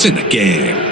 What's in the game?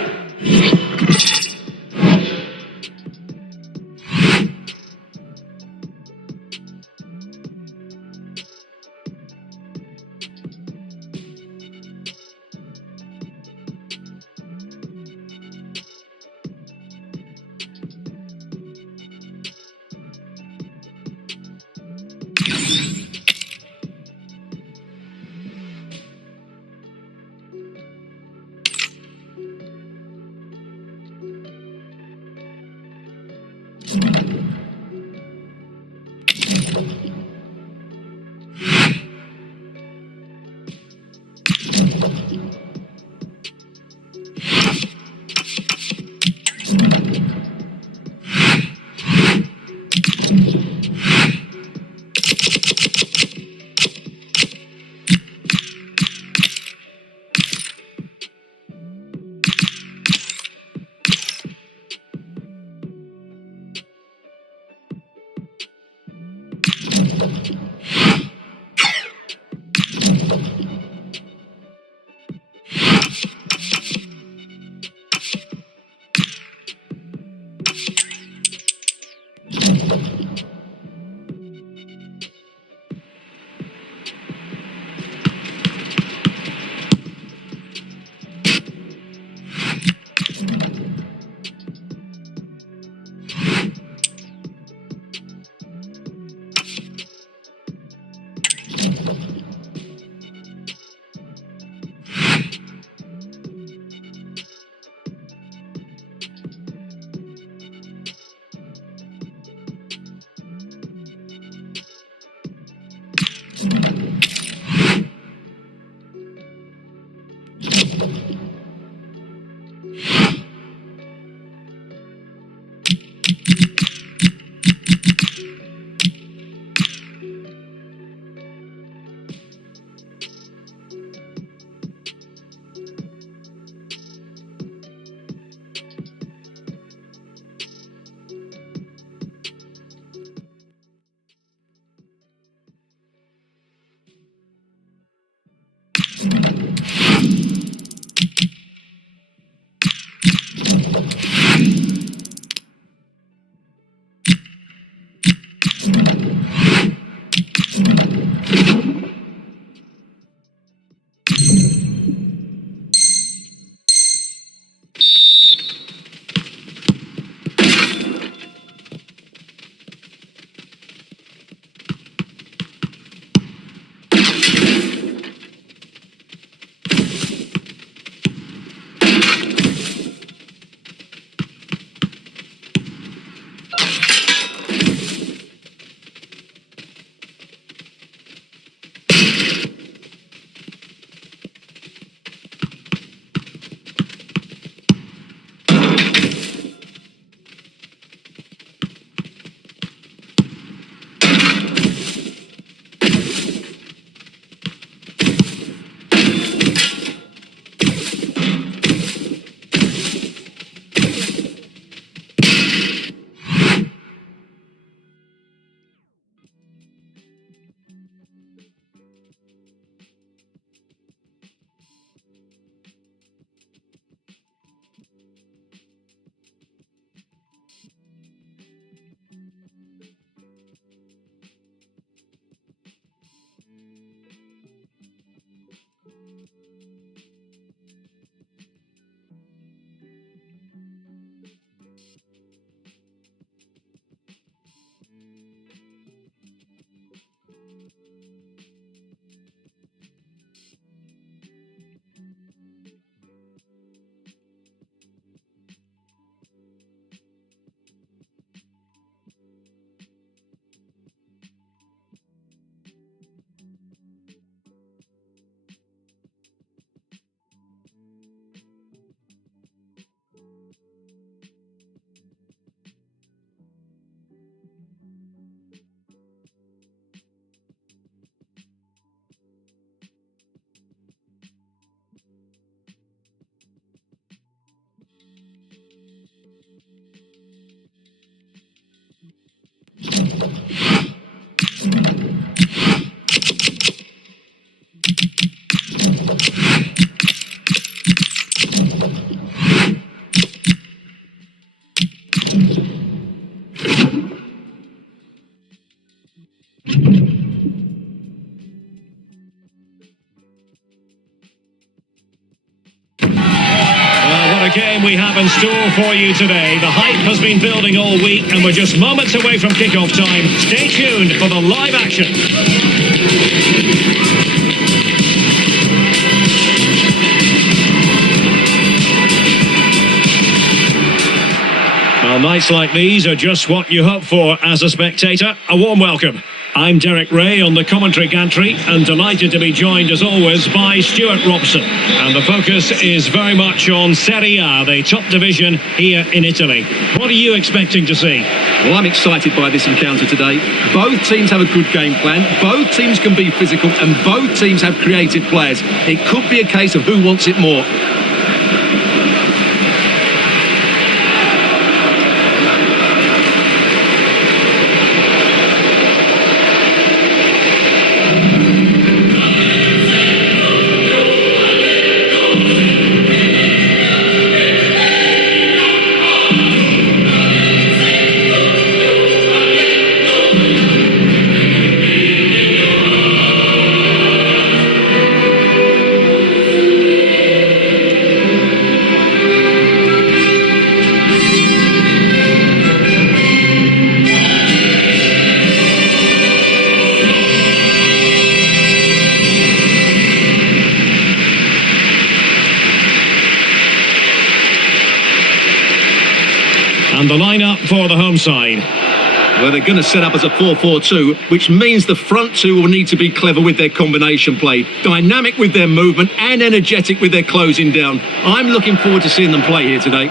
game we have in store for you today. The hype has been building all week and we're just moments away from kickoff time. Stay tuned for the live action. Well, nights like these are just what you hope for as a spectator. A warm welcome. I'm Derek Ray on the commentary gantry and delighted to be joined as always by Stuart Robson. And the focus is very much on Serie A, the top division here in Italy. What are you expecting to see? Well, I'm excited by this encounter today. Both teams have a good game plan, both teams can be physical and both teams have creative players. It could be a case of who wants it more. And the lineup for the home side. Well, they're going to set up as a 4-4-2, which means the front two will need to be clever with their combination play, dynamic with their movement and energetic with their closing down. I'm looking forward to seeing them play here today.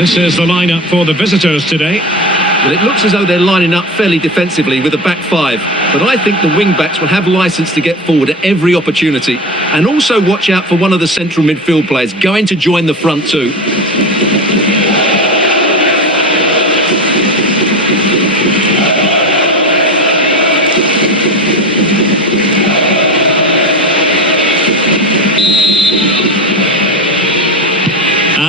This is the lineup for the visitors today. Well, it looks as though they're lining up fairly defensively with a back five, but I think the wing-backs will have licence to get forward at every opportunity. And also watch out for one of the central midfield players going to join the front two.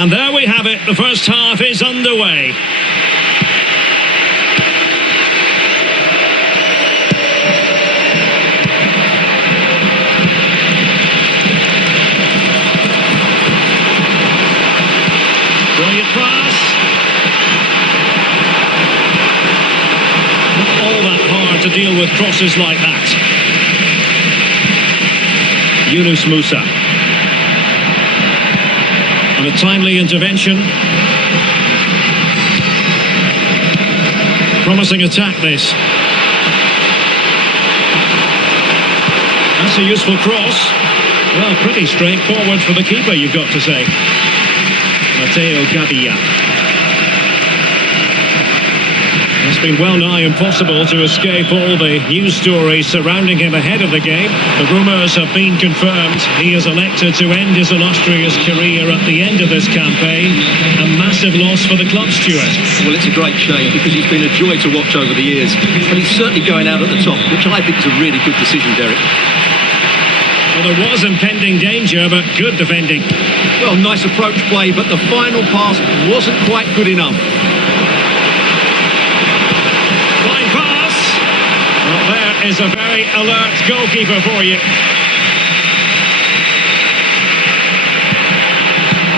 And there we have it, the first half is underway. Brilliant pass. Not all that hard to deal with crosses like that. Yunus Musa. And a timely intervention. Promising attack this. That's a useful cross. Well, pretty straightforward for the keeper, you've got to say. Matteo Gabbia. It's been well nigh impossible to escape all the news stories surrounding him ahead of the game. The rumours have been confirmed. He has elected to end his illustrious career at the end of this campaign. A massive loss for the club, Stuart. Well, it's a great shame because he's been a joy to watch over the years. But he's certainly going out at the top, which I think is a really good decision, Derek. Well, there was impending danger, but good defending. Well, nice approach play, but the final pass wasn't quite good enough. There is a very alert goalkeeper for you.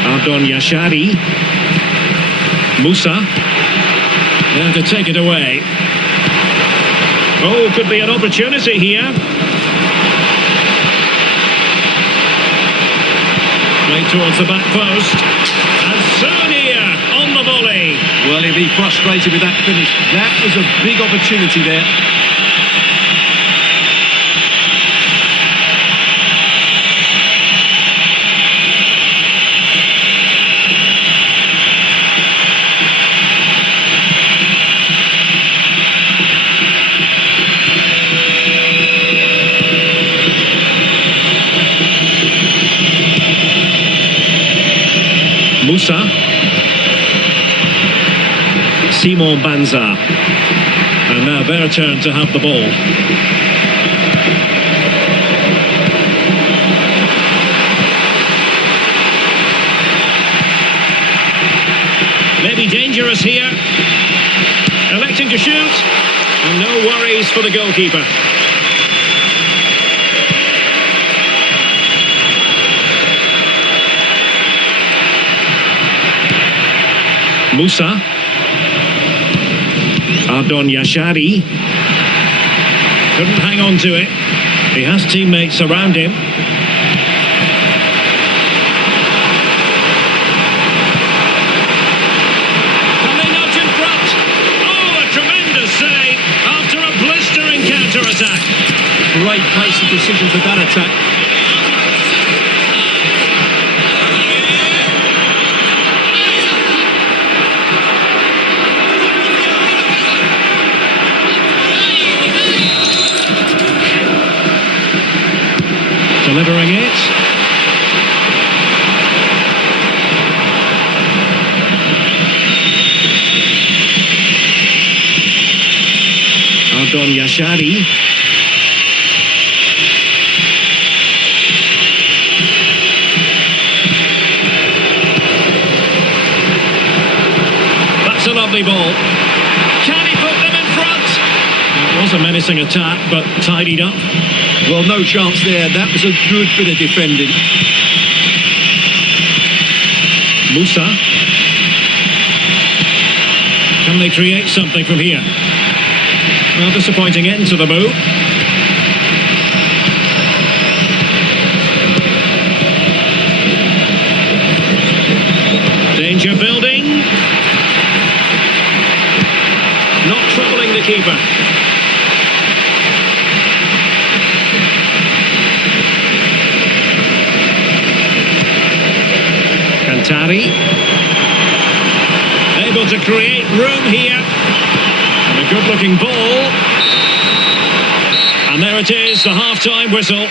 Ardon Yashari. Musa. There to take it away. Oh, could be an opportunity here. Right towards the back post. And Sonia on the volley. Well, he'll be frustrated with that finish. That was a big opportunity there. Musa. Simon Banza. And now their turn to have the ball. Maybe dangerous here. Electing to shoot. And no worries for the goalkeeper. Musa. Ardon Yashari. Couldn't hang on to it. He has teammates around him. And they nudge in front. Oh, a tremendous save after a blistering counter-attack. Great pace and precision for that attack. Delivering it. Ardon Yashari. That's a lovely ball. Can he put them in front? It was a menacing attack, but tidied up. Well, no chance there. That was a good bit of defending. Musa. Can they create something from here? Well, disappointing end to the move. Danger building. Not troubling the keeper. Alcantara, able to create room here, and a good looking ball, and there it is, the half-time whistle.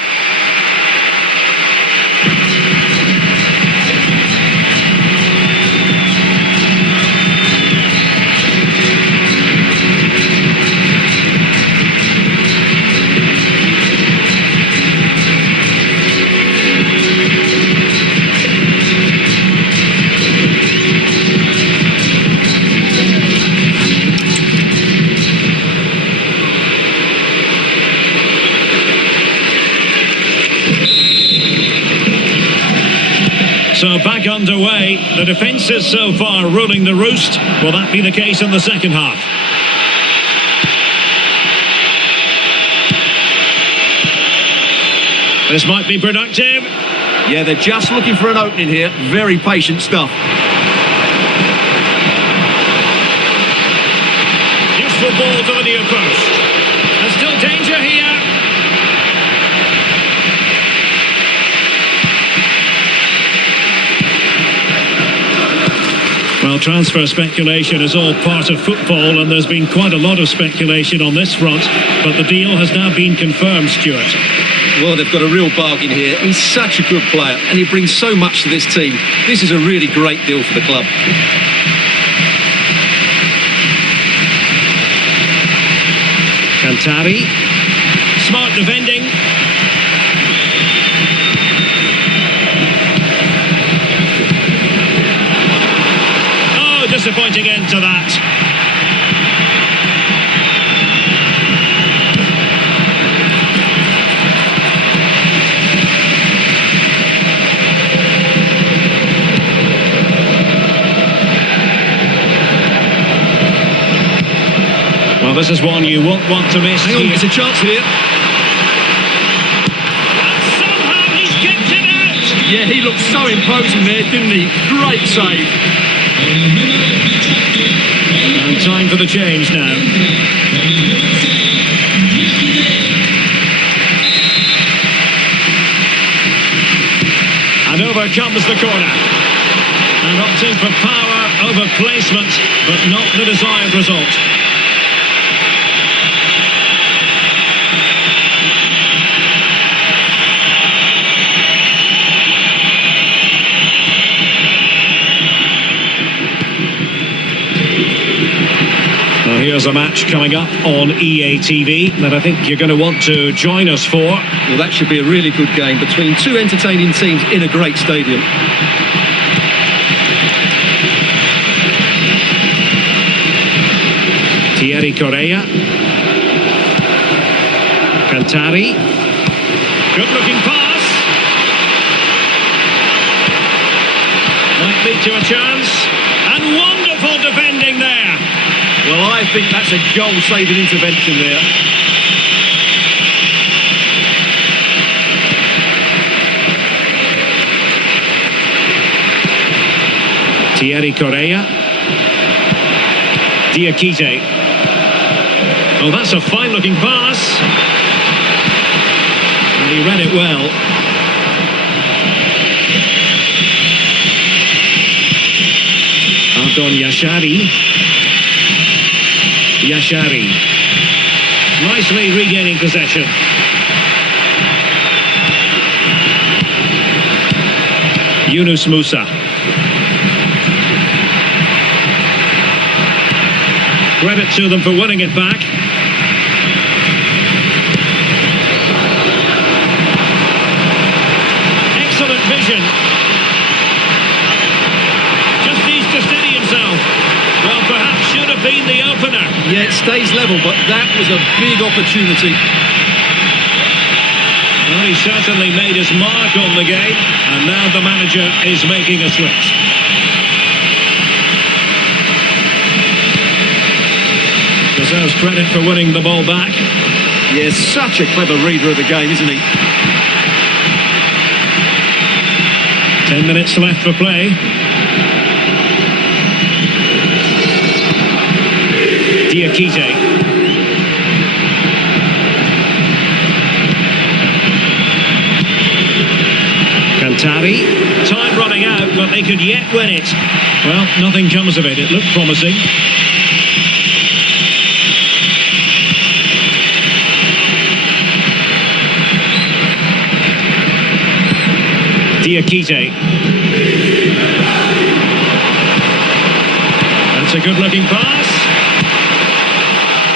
So back underway, the defences so far ruling the roost. Will that be the case in the second half? This might be productive. Yeah, they're just looking for an opening here. Very patient stuff. Useful ball to the near post. There's still danger here. Well, transfer speculation is all part of football, and there's been quite a lot of speculation on this front, but the deal has now been confirmed, Stuart. Well, they've got a real bargain here. He's such a good player, and he brings so much to this team. This is a really great deal for the club. Alcantara, smart defending. Disappointing end to that. Well, this is one you won't want to miss. Hang on, there's a chance here. And somehow he's kicked it out. Yeah, he looked so imposing there, didn't he? Great save. And time for the change now. And over comes the corner. And opting for power over placement, but not the desired result. Here's a match coming up on EA TV that I think you're going to want to join us for. Well, that should be a really good game between two entertaining teams in a great stadium. Thierry Correa. Cantari. Good-looking pass. Might lead to a chance. And wonderful defending there. Well, I think that's a goal-saving intervention there. Thierry Correa. Diakite. Oh, that's a fine-looking pass. And he read it well. Ardon Yashari. Yashari. Nicely regaining possession. Yunus Musa. Credit to them for winning it back. Excellent vision. Just needs to steady himself. Well, perhaps should have been the opener. Yeah, it stays level, but that was a big opportunity. Well, he certainly made his mark on the game, and now the manager is making a switch. Deserves credit for winning the ball back. Yeah, such a clever reader of the game, isn't he? 10 minutes left for play. Diakite. Cantari. Time running out, but they could yet win it. Well, nothing comes of it. It looked promising. Diakite. That's a good-looking pass.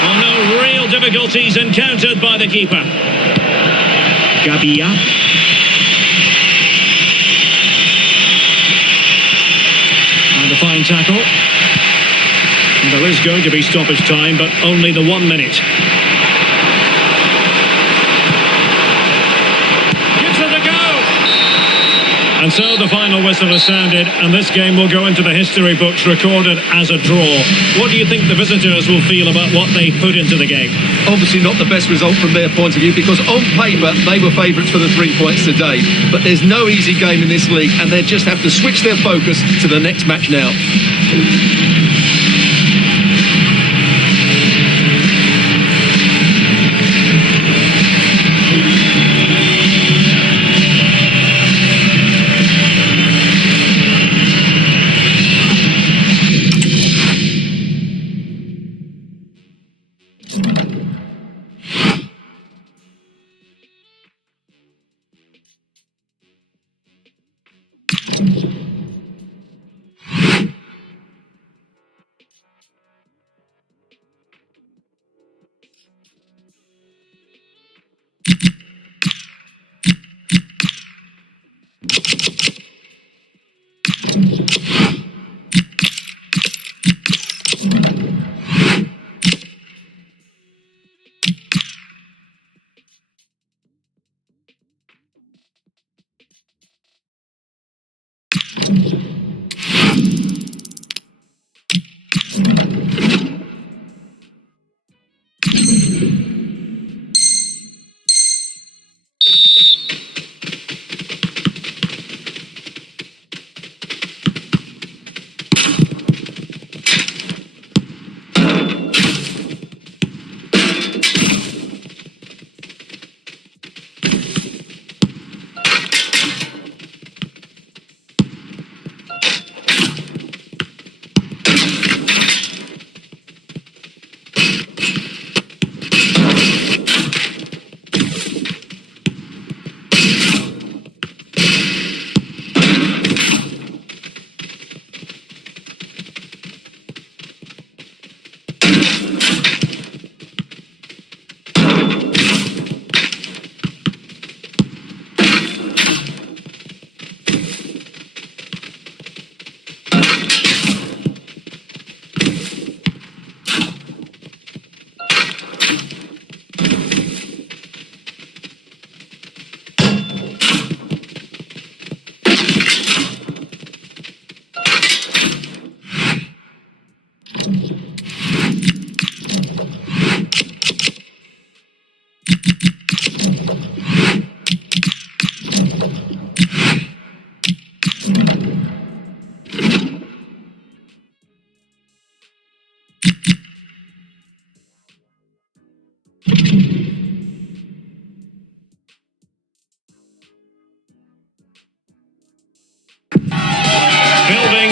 Oh, no real difficulties encountered by the keeper. Gabia. And a fine tackle. And there is going to be stoppage time, but only the 1 minute. And so the final whistle has sounded, and this game will go into the history books recorded as a draw. What do you think the visitors will feel about what they put into the game? Obviously not the best result from their point of view, because on paper they were favourites for the 3 points today. But there's no easy game in this league, and they just have to switch their focus to the next match now.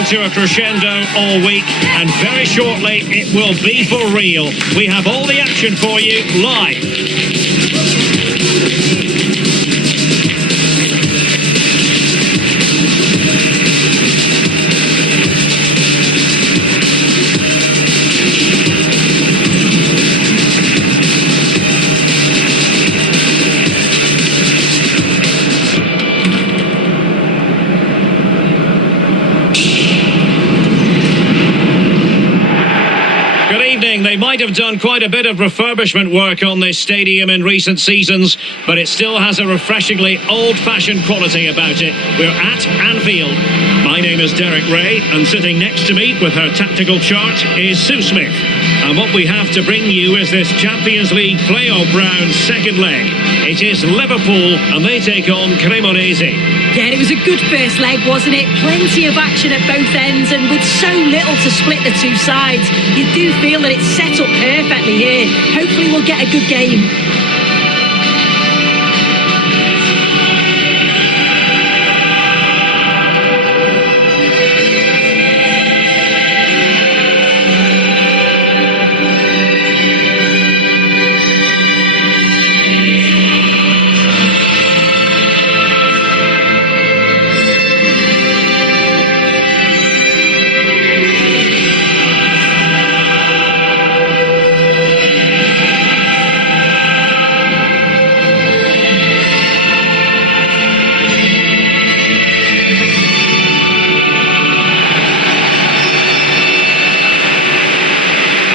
building to a crescendo all week, and very shortly it will be for real. We have all the action for you live. They might have done quite a bit of refurbishment work on this stadium in recent seasons, but it still has a refreshingly old-fashioned quality about it. We're at Anfield. My name is Derek Ray, and sitting next to me with her tactical chart is Sue Smith. And what we have to bring you is this Champions League playoff round second leg. It is Liverpool, and they take on Cremonese. Yeah, it was a good first leg, wasn't it? Plenty of action at both ends, and with so little to split the two sides, you do feel that it's set up perfectly here. Hopefully we'll get a good game.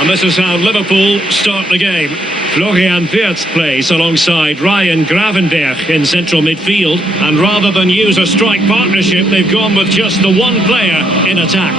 This is how Liverpool start the game. Florian Wirtz plays alongside Ryan Gravenberch in central midfield, and rather than use a strike partnership, they've gone with just the one player in attack.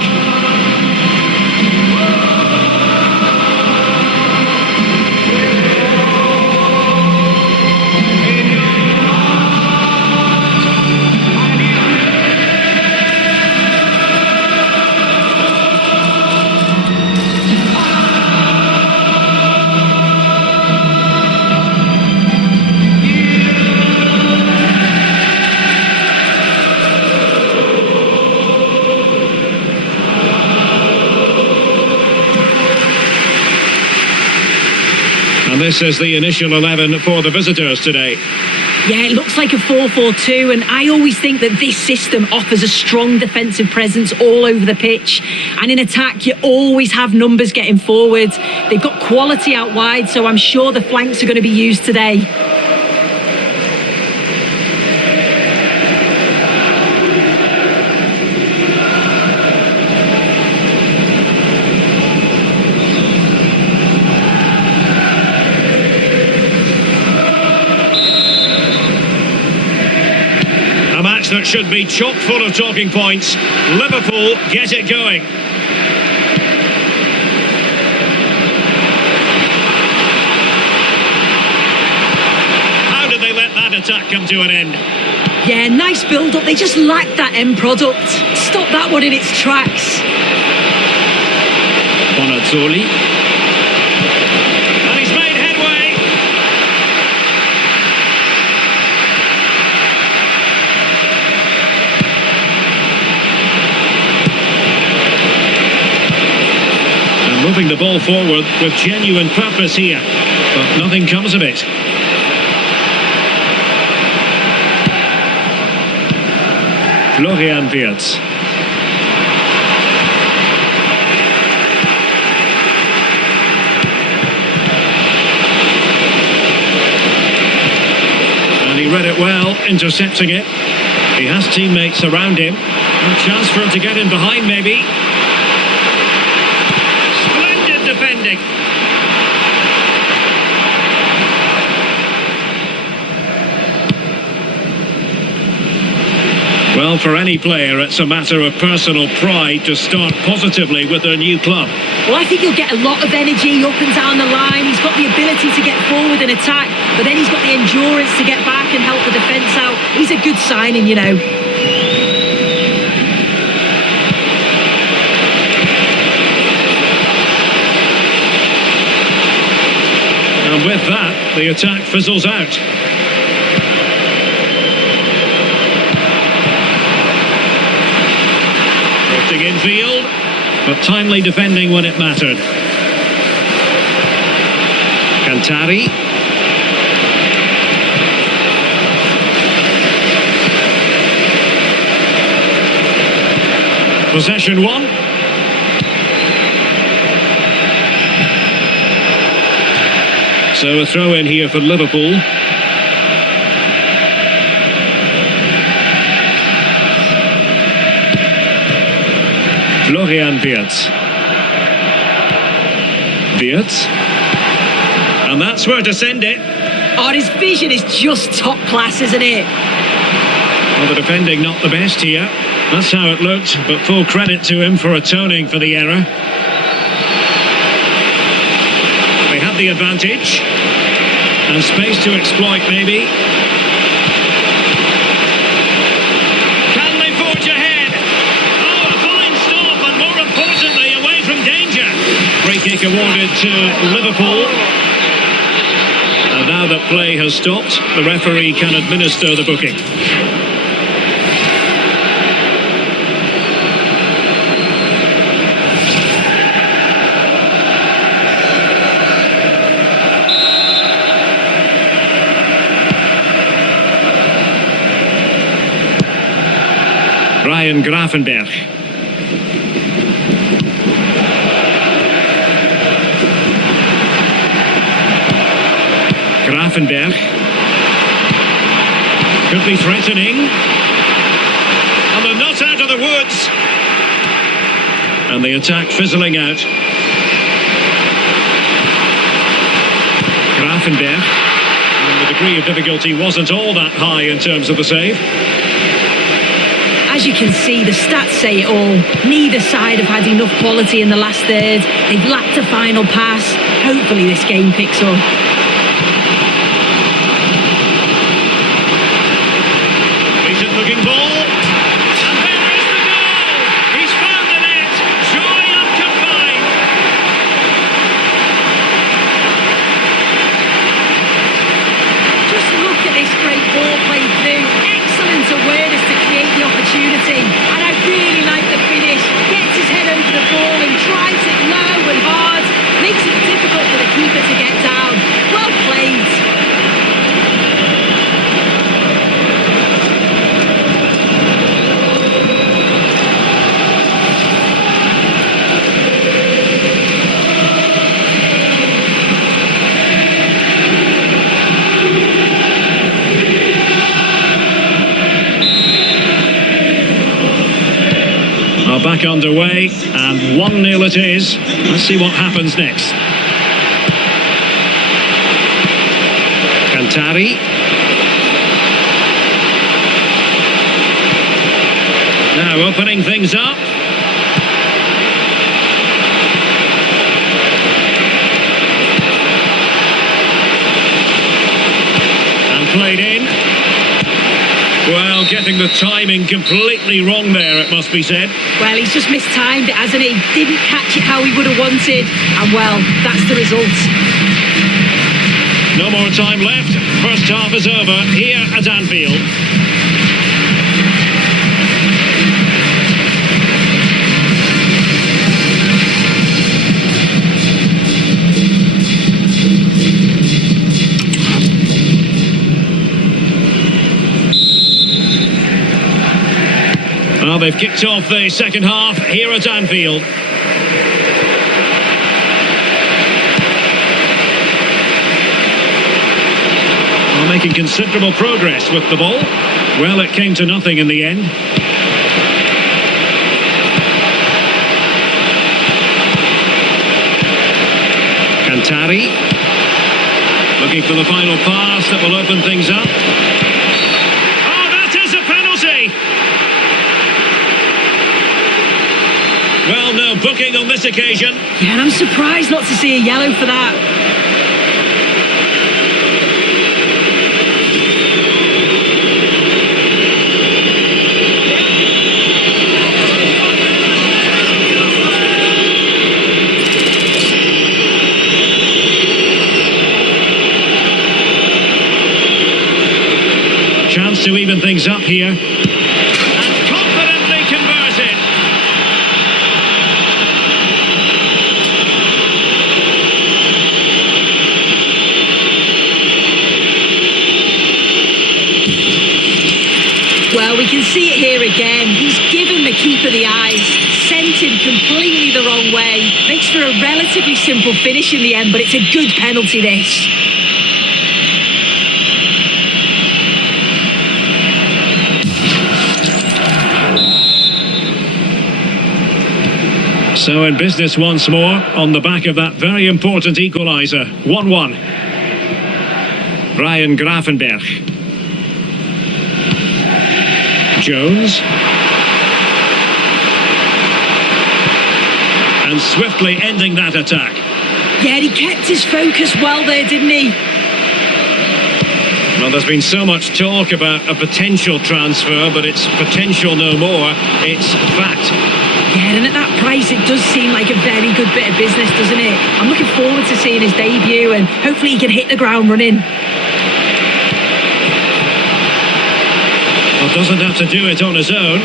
This is the initial 11 for the visitors today. Yeah, it looks like a 4-4-2, and I always think that this system offers a strong defensive presence all over the pitch. And in attack, you always have numbers getting forward. They've got quality out wide, so I'm sure the flanks are going to be used today. That should be chock full of talking points. Liverpool get it going. How did they let that attack come to an end? Yeah, nice build-up. They just lacked that end product. Stop that one in its tracks. Bonazzoli. Moving the ball forward with genuine purpose here, but nothing comes of it. Florian Wirtz. And he read it well, intercepting it. He has teammates around him. A chance for him to get in behind, maybe. Defending. Well, for any player, it's a matter of personal pride to start positively with their new club. Well, I think he'll get a lot of energy up and down the line. He's got the ability to get forward and attack, but then he's got the endurance to get back and help the defence out. He's a good signing, you know. And with that, the attack fizzles out. Drifting infield, but timely defending when it mattered. Cantari. Possession one. So a throw in here for Liverpool. Florian Wirtz. Wirtz. And that's where to send it. Oh, his vision is just top class, isn't it? Well, the defending not the best here. That's how it looked, but full credit to him for atoning for the error. They had the advantage. And space to exploit, maybe. Can they forge ahead? Oh, a fine stop, and more importantly, away from danger. Free kick awarded to Liverpool. And now that play has stopped, the referee can administer the booking. Ryan Gravenberch. Gravenberch. Could be threatening. And they're not out of the woods. And the attack fizzling out. Gravenberch. And the degree of difficulty wasn't all that high in terms of the save. As you can see, the stats say it all. Neither side have had enough quality in the last third. They've lacked a final pass. Hopefully this game picks up. Decent looking ball. And there is the goal. He's found the net. Joy unconfined. Just look at this great ball played through. Excellent awareness to create the opportunity. And I really like the finish. Gets his head over the ball and drives it low and hard. Makes it difficult for the keeper to get down. Well played. Back underway, and 1-0 it is. Let's see what happens next. Cantari. Now opening things up. And played in. Well, getting the timing completely wrong there, it must be said. Well, he's just mistimed it, hasn't he? Didn't catch it how he would have wanted. And, well, that's the result. No more time left. First half is over here at Anfield. Well, they've kicked off the second half here at Anfield. Well, making considerable progress with the ball. Well, it came to nothing in the end. Cantari. Looking for the final pass that will open things up. Oh, that is a penalty! Well, no booking on this occasion. Yeah, and I'm surprised not to see a yellow for that. Chance to even things up here. And confidently converted. see it here again. He's given the keeper the eyes, sent him completely the wrong way. Makes for a relatively simple finish in the end, but it's a good penalty, this. So in business once more, on the back of that very important equaliser. 1-1. Ryan Gravenberch. Jones. And swiftly ending that attack. Yeah, he kept his focus well there, didn't he? Well, there's been so much talk about a potential transfer, but it's potential no more. It's fact. Yeah, and at that price, it does seem like a very good bit of business, doesn't it? I'm looking forward to seeing his debut, and hopefully he can hit the ground running. Well, doesn't have to do it on his own.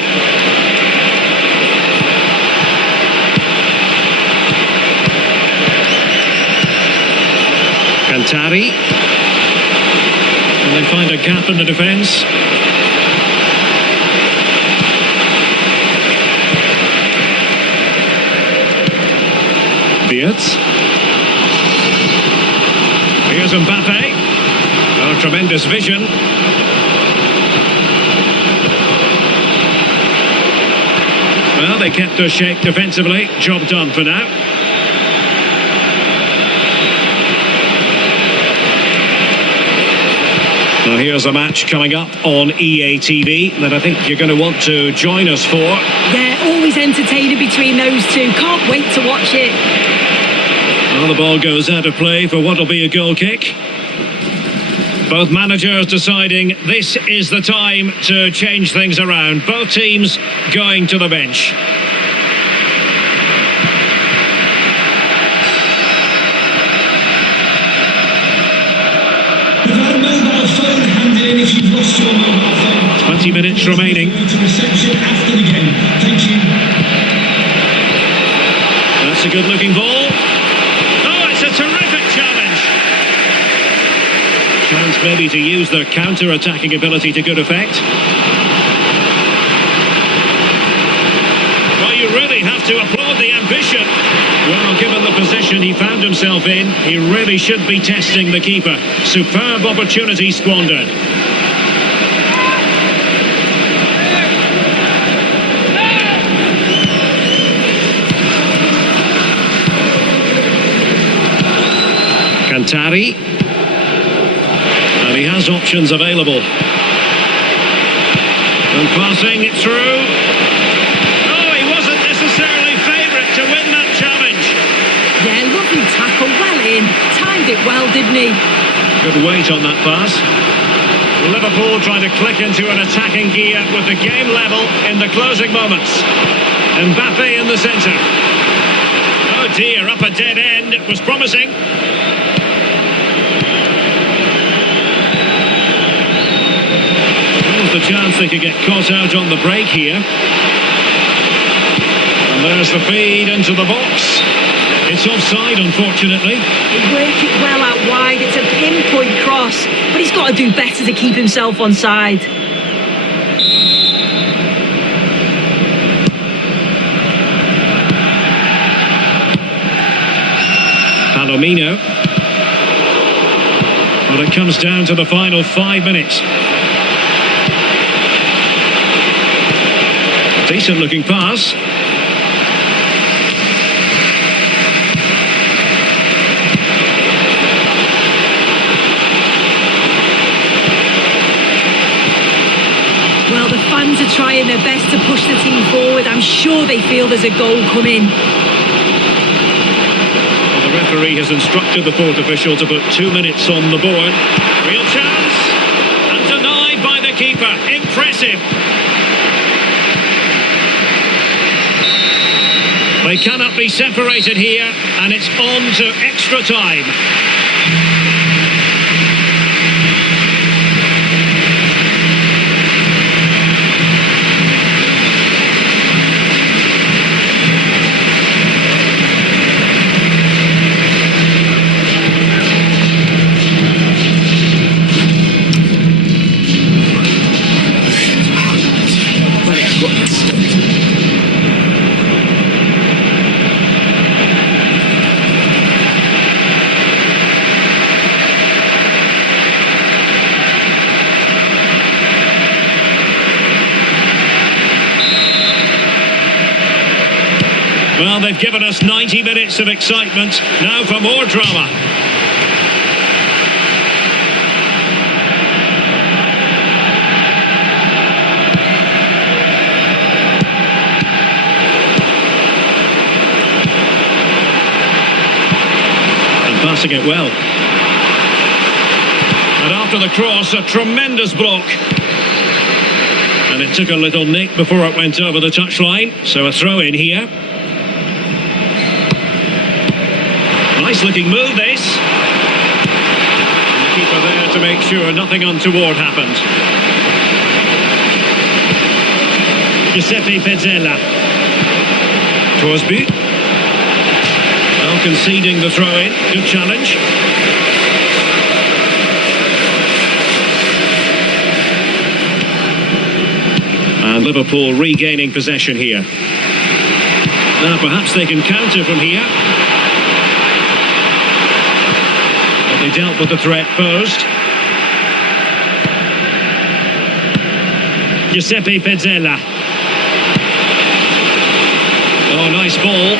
Alcantara. And they find a gap in the defence. Here's Mbappe. Oh, tremendous vision. Well, they kept their shape defensively. Job done for now. Now here's a match coming up on EA TV that I think you're going to want to join us for. Yeah, always entertaining between those two. Can't wait to watch it. Well, the ball goes out of play for what will be a goal kick. Both managers deciding this is the time to change things around. Both teams going to the bench. Without a mobile phone, hand it in if you've lost your mobile phone. 20 minutes remaining. Go to reception after the game. Thank you. That's a good-looking ball. It's a terrific challenge. Chance maybe to use their counter-attacking ability to good effect. Well, you really have to applaud the ambition. Well, given the position he found himself in, he really should be testing the keeper. Superb opportunity squandered. Alcantara. And he has options available. And passing it through. Oh, he wasn't necessarily favourite to win that challenge. Yeah, lovely tackle, well in. Timed it well, didn't he? Good weight on that pass. Liverpool trying to click into an attacking gear with the game level in the closing moments. Mbappe in the centre. Oh dear, up a dead end. It was promising. The chance they could get caught out on the break here. And there's the feed into the box. It's offside, unfortunately. They work it well out wide. It's a pinpoint cross, but he's got to do better to keep himself onside. Palomino. Well, it comes down to the final 5 minutes. Decent looking pass. Well, the fans are trying their best to push the team forward. I'm sure they feel there's a goal coming. Well, the referee has instructed the fourth official to put 2 minutes on the board. Real chance. And denied by the keeper. Impressive. They cannot be separated here, and it's on to extra time. they've given us 90 minutes of excitement. Now for more drama. And passing it well. And after the cross, a tremendous block. And it took a little nick before it went over the touchline. So a throw in here. Nice looking move, this. And the keeper there to make sure nothing untoward happened. Giuseppe Pezzella. Torsby. Well, conceding the throw in. Good challenge. And Liverpool regaining possession here. Now perhaps they can counter from here. But they dealt with the threat posed. Giuseppe Pezzella. Oh, nice ball.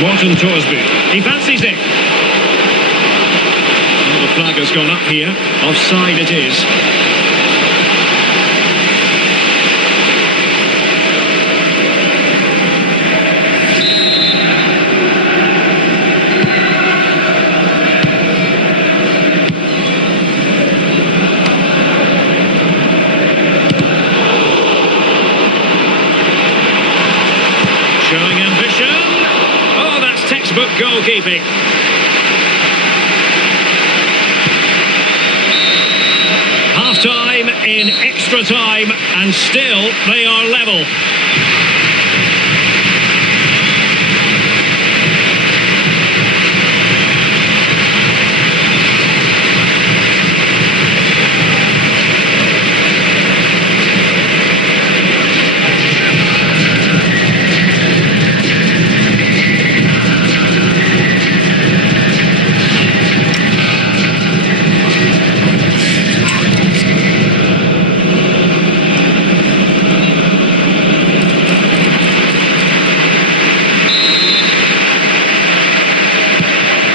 Morton Torsby. He fancies it. The flag has gone up here. Offside it is. Showing ambition. Oh, that's textbook goalkeeping. Time in extra time, and still they are level.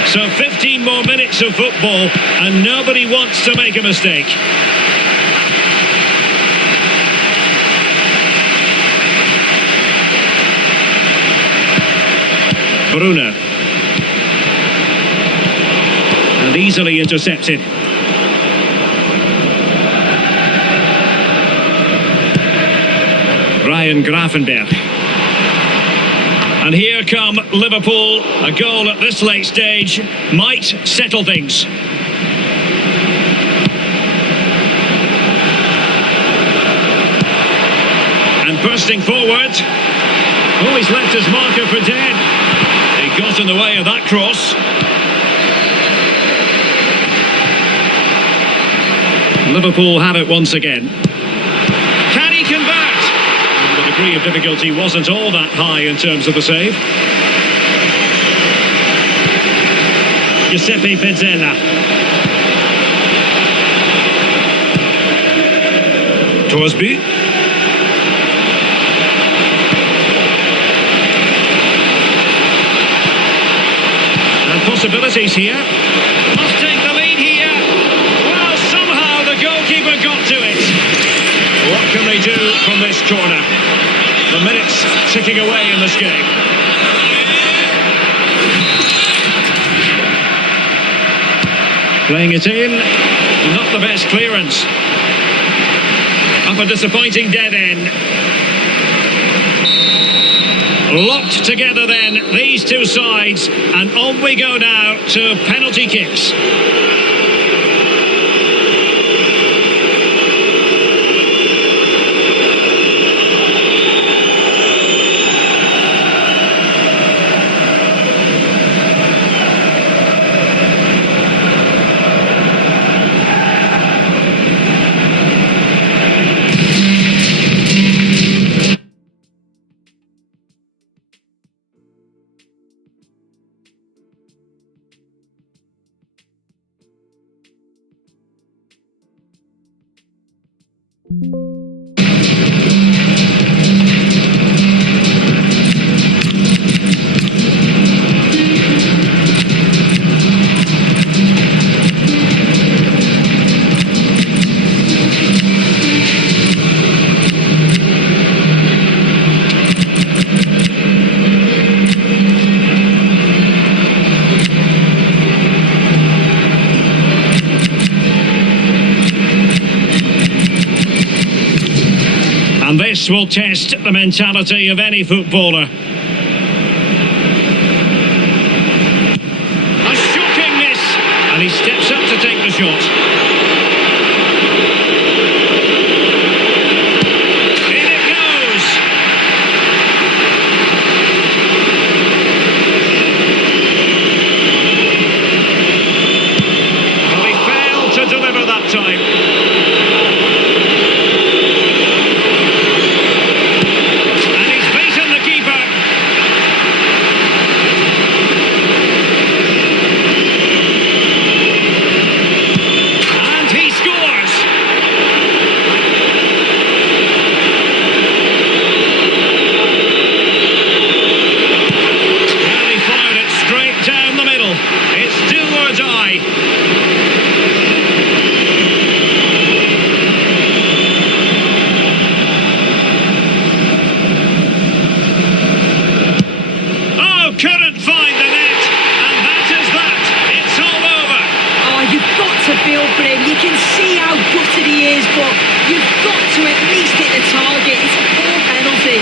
So 15 more minutes of football and nobody wants to make a mistake. Bruna. And easily intercepted. Ryan Gravenberch. And here come Liverpool. A goal at this late stage might settle things. And bursting forward. Oh, he's left his marker for dead. He got in the way of that cross. Liverpool have it once again. Can he convert? The degree of difficulty wasn't all that high in terms of the save. Giuseppe Pezzella. Torsby. And possibilities here. Must take the lead here. Well, somehow the goalkeeper got to it. What can they do from this corner? The minutes ticking away in this game. Playing it in, not the best clearance. Up a disappointing dead end. Locked together then, these two sides, and on we go now to penalty kicks. This will test the mentality of any footballer. A shocking miss, and he steps up to take the shot. In it goes. Well, he failed to deliver that time. Couldn't find the net, and that is that. It's all over. Oh, you've got to feel for him. You can see how gutted he is, but you've got to at least hit the target. It's a poor penalty.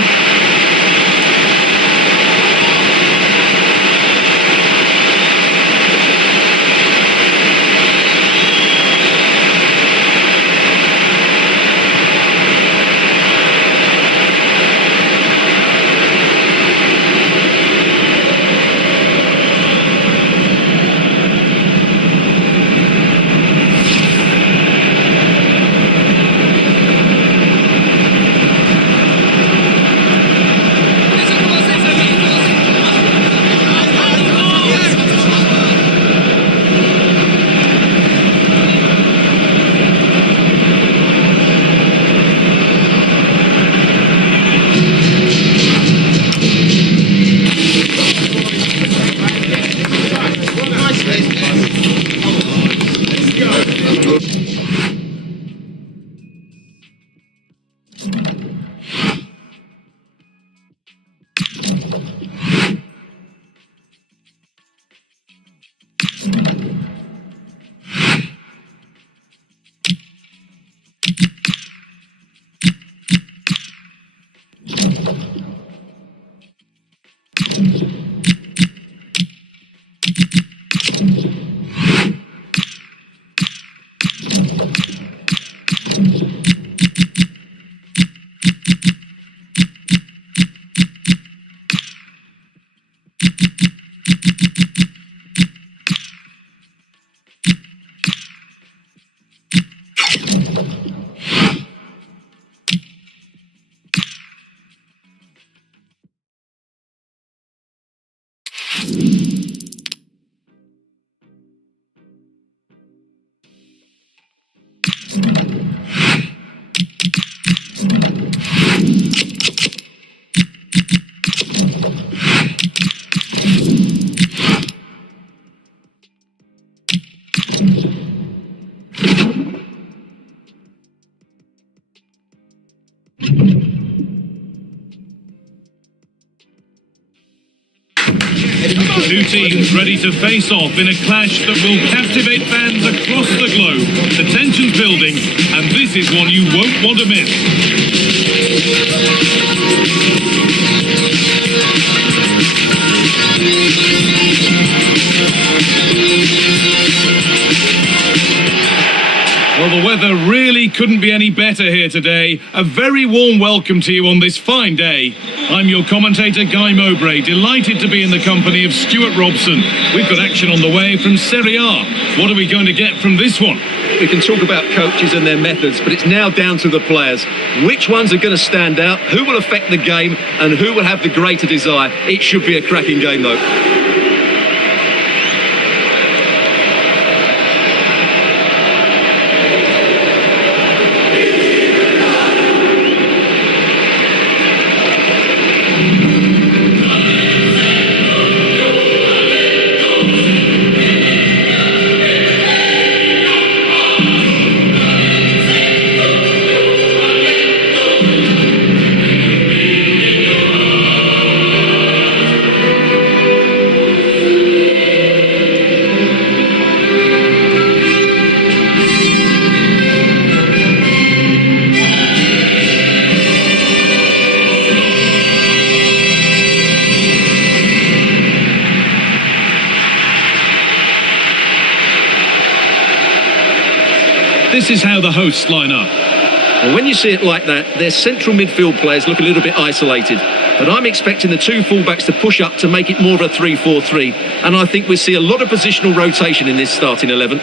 Two teams ready to face off in a clash that will captivate fans across the globe. The tension's building, and this is one you won't want to miss. Well, the weather really couldn't be any better here today. A very warm welcome to you on this fine day. I'm your commentator, Guy Mowbray, delighted to be in the company of Stuart Robson. We've got action on the way from Serie A. What are we going to get from this one? We can talk about coaches and their methods, but it's now down to the players. Which ones are going to stand out, who will affect the game, and who will have the greater desire? It should be a cracking game, though. this is how the hosts line up. Well, when you see it like that, their central midfield players look a little bit isolated. But I'm expecting the two fullbacks to push up to make it more of a 3-4-3. And I think we'll see a lot of positional rotation in this starting 11.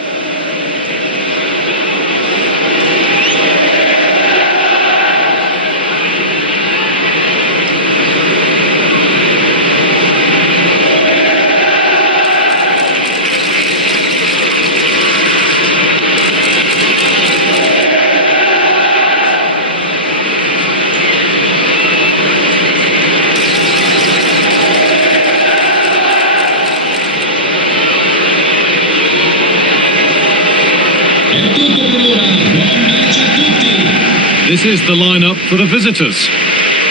This is the lineup for the visitors.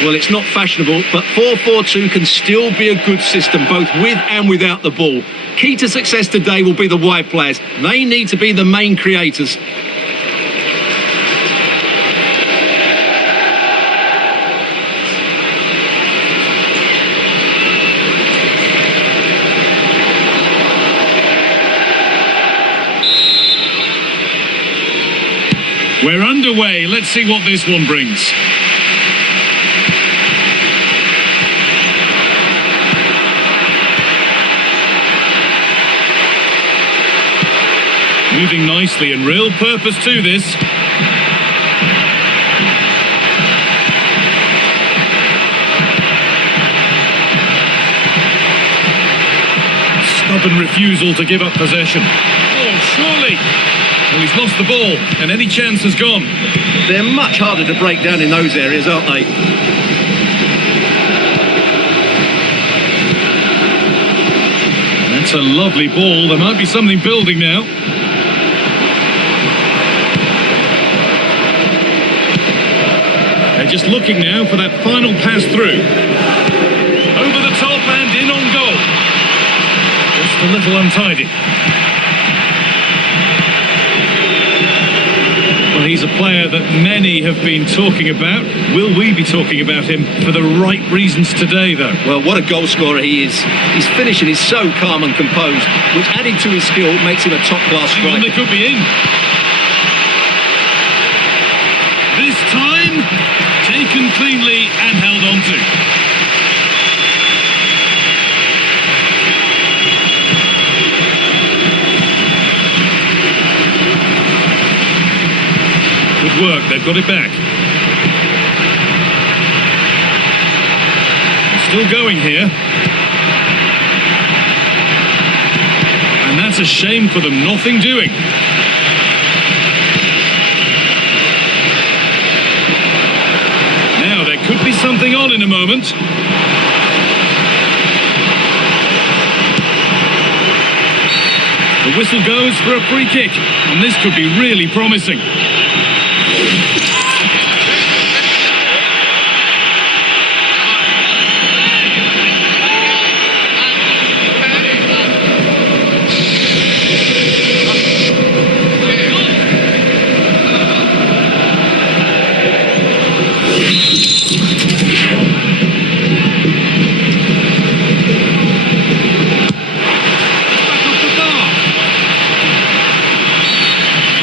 Well, it's not fashionable, but 4-4-2 can still be a good system, both with and without the ball. Key to success today will be the wide players. They need to be the main creators. We're underway. Let's see what this one brings. Moving nicely and real purpose to this. Stubborn refusal to give up possession. Oh, surely. Well, he's lost the ball, and any chance has gone. They're much harder to break down in those areas, aren't they? That's a lovely ball. There might be something building now. They're just looking now for that final pass through. Over the top and in on goal. Just a little untidy. Well, he's a player that many have been talking about. Will we be talking about him for the right reasons today, though? Well, what a goal scorer he is. His finishing is so calm and composed, which adding to his skill makes him a top-class striker. They could be in. This time, taken cleanly and held on to. Good work, they've got it back. Still going here. And that's a shame for them, nothing doing. Now there could be something on in a moment. The whistle goes for a free kick, and this could be really promising.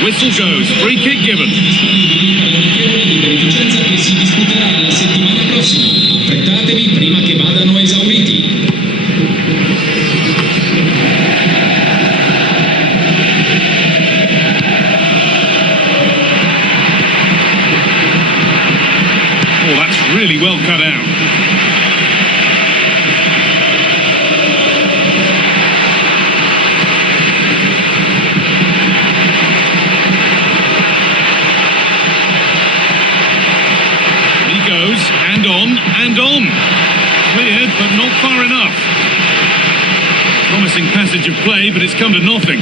Whistle goes, free kick given. Che si disputerà la settimana prossima. Affrettatevi prima che vadano esauriti. Oh, that's really well cut out. And on. Cleared, but not far enough. Promising passage of play, but it's come to nothing.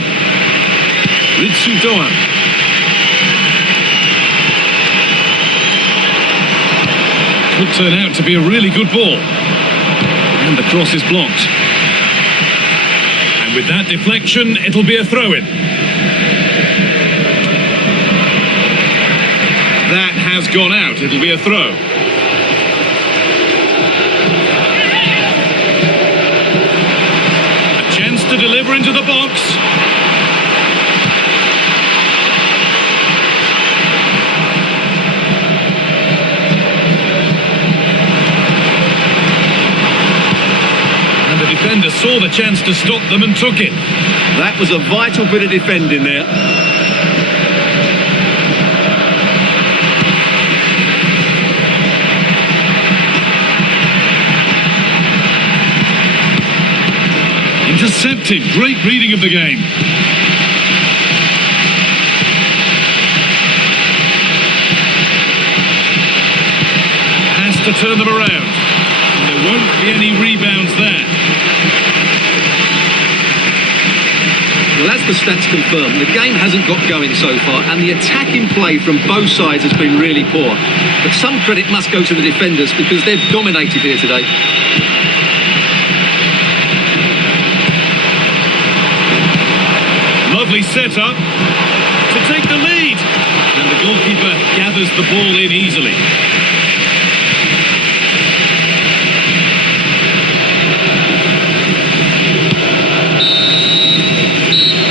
Ritsudoan. Could turn out to be a really good ball. And the cross is blocked. And with that deflection, it'll be a throw-in. That has gone out. It'll be a throw. To deliver into the box. defender saw the chance to stop them and took it. That was a vital bit of defending there. Intercepted. Great reading of the game. Has to turn them around. And there won't be any rebounds there. Well, as the stats confirm, the game hasn't got going so far, and the attacking play from both sides has been really poor. But some credit must go to the defenders because they've dominated here today. Lovely setup to take the lead. And the goalkeeper gathers the ball in easily.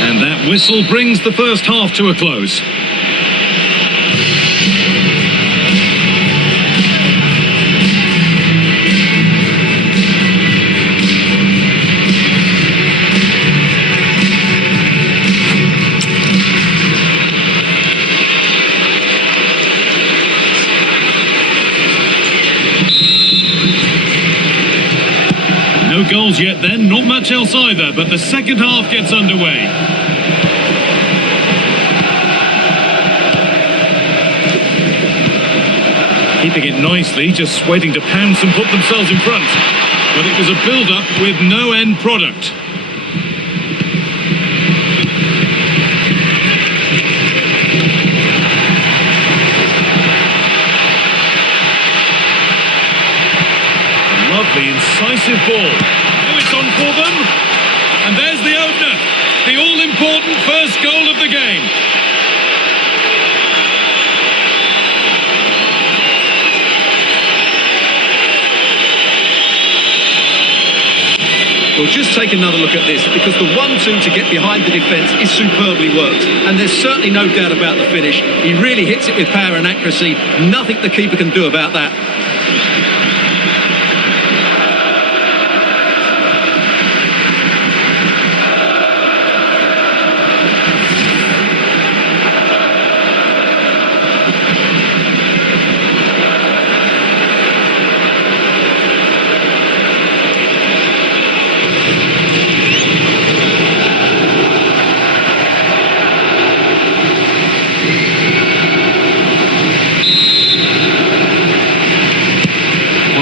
And that whistle brings the first half to a close. No goals yet then, not much else either, but the second half gets underway. Keeping it nicely, just waiting to pounce and put themselves in front. But it was a build-up with no end product. Lovely, incisive ball. Now it's on for them. And there's the opener. The all-important first goal of the game. Well, just take another look at this, because the 1-2 to get behind the defence is superbly worked. And there's certainly no doubt about the finish. He really hits it with power and accuracy. Nothing the keeper can do about that.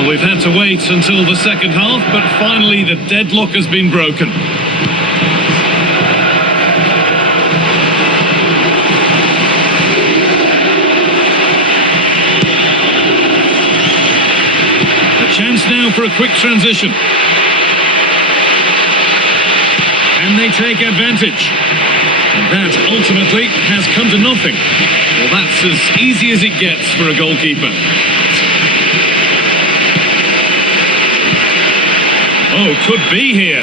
We've had to wait until the second half, but finally the deadlock has been broken. A chance now for a quick transition. Can they take advantage? And that ultimately has come to nothing. Well, that's as easy as it gets for a goalkeeper. Oh, could be here.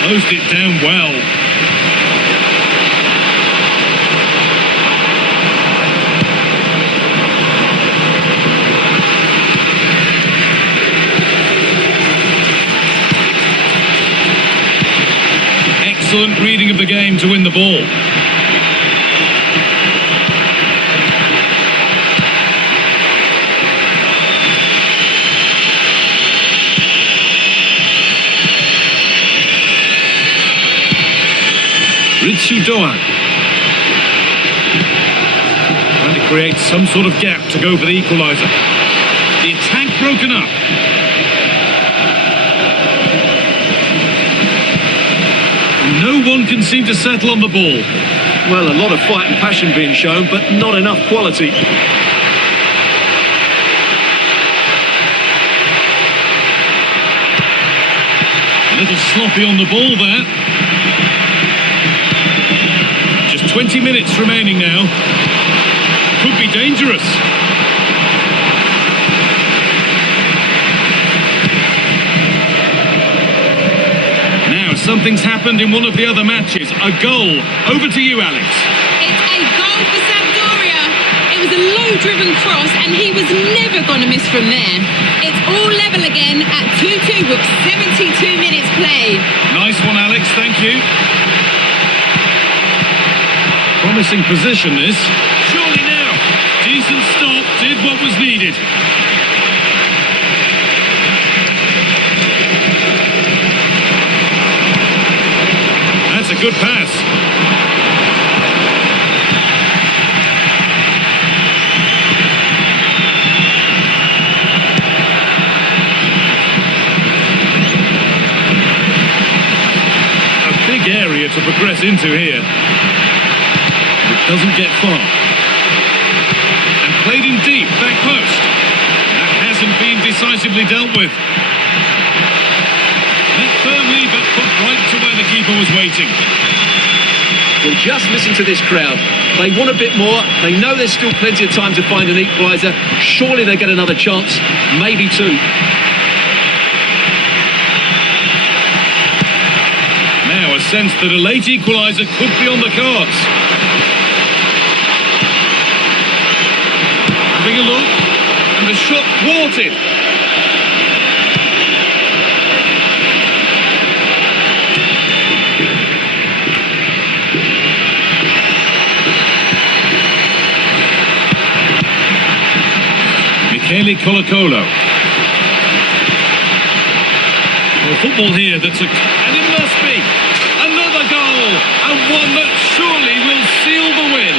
Closed it down well. Excellent reading of the game to win the ball. Grigiorossi trying to create some sort of gap to go for the equaliser. The attack broken up. No one can seem to settle on the ball. Well, a lot of fight and passion being shown, but not enough quality. A little sloppy on the ball there. 20 minutes remaining now. Could be dangerous. Now, something's happened in one of the other matches. A goal. Over to you, Alex. It's a goal for Sampdoria. It was a low-driven cross, and he was never going to miss from there. It's all level again at 2-2 with 72 minutes played. Nice one, Alex, thank you. Promising position, this. Surely now. Decent stop, did what was needed. That's a good pass. A big area to progress into here. It doesn't get far. And played in deep, back post. That hasn't been decisively dealt with. Met firmly, but put right to where the keeper was waiting. Well, just listen to this crowd. They want a bit more. They know there's still plenty of time to find an equaliser. Surely they get another chance, maybe two. Now a sense that a late equaliser could be on the cards. Having a look, and the shot thwarted. Michele Colo-Colo. Well, football here that's and it must be another goal, and one that surely will seal the win.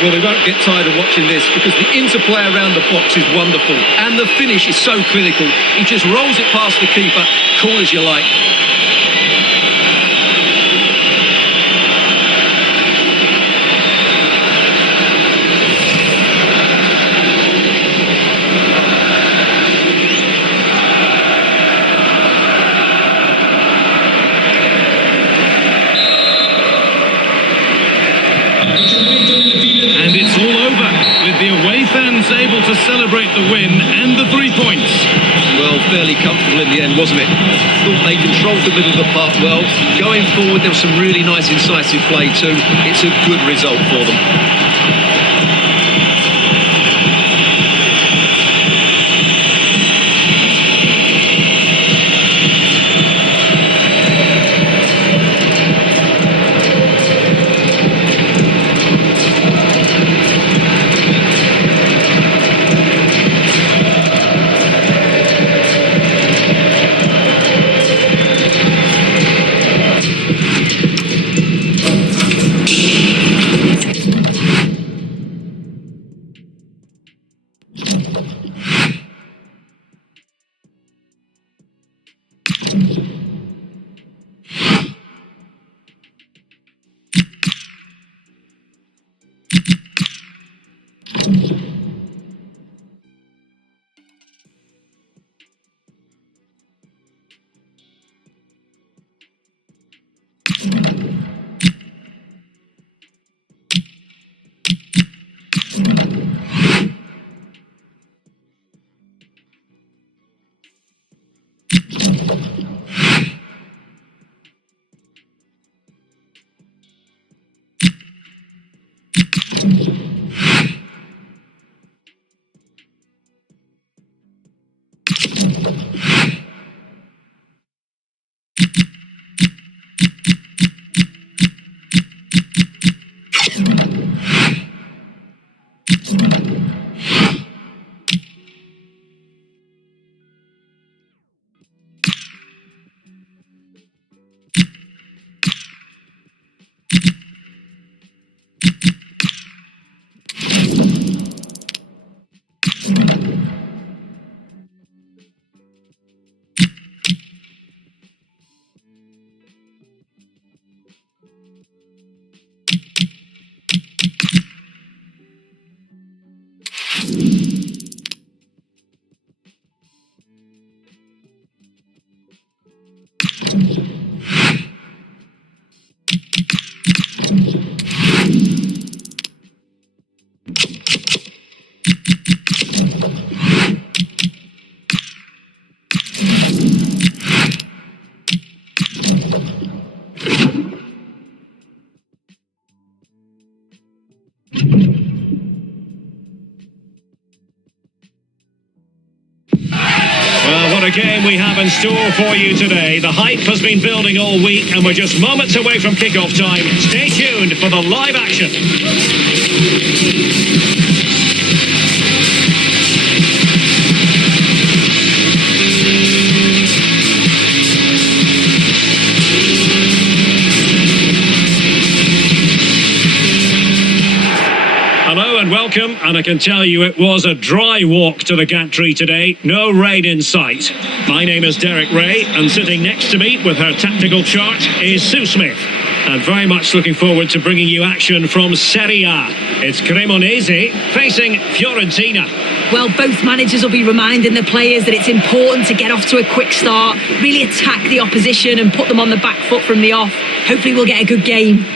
Well, they won't get tired of watching this because the interplay around the box is wonderful and the finish is so clinical. He just rolls it past the keeper, cool as you like. And it's all over, with the away fans able to celebrate the win and the 3 points. Well, fairly comfortable in the end, wasn't it? Thought they controlled the middle of the park well. Going forward, there was some really nice incisive play too. It's a good result for them. what a game we have in store for you today. The hype has been building all week and we're just moments away from kick-off time. Stay tuned for the live action. Hello and welcome, and I can tell you it was a dry walk to the gantry today, no rain in sight. My name is Derek Ray, and sitting next to me with her tactical chart is Sue Smith. And very much looking forward to bringing you action from Serie A. It's Cremonese facing Fiorentina. Well, both managers will be reminding the players that it's important to get off to a quick start, really attack the opposition and put them on the back foot from the off. Hopefully we'll get a good game.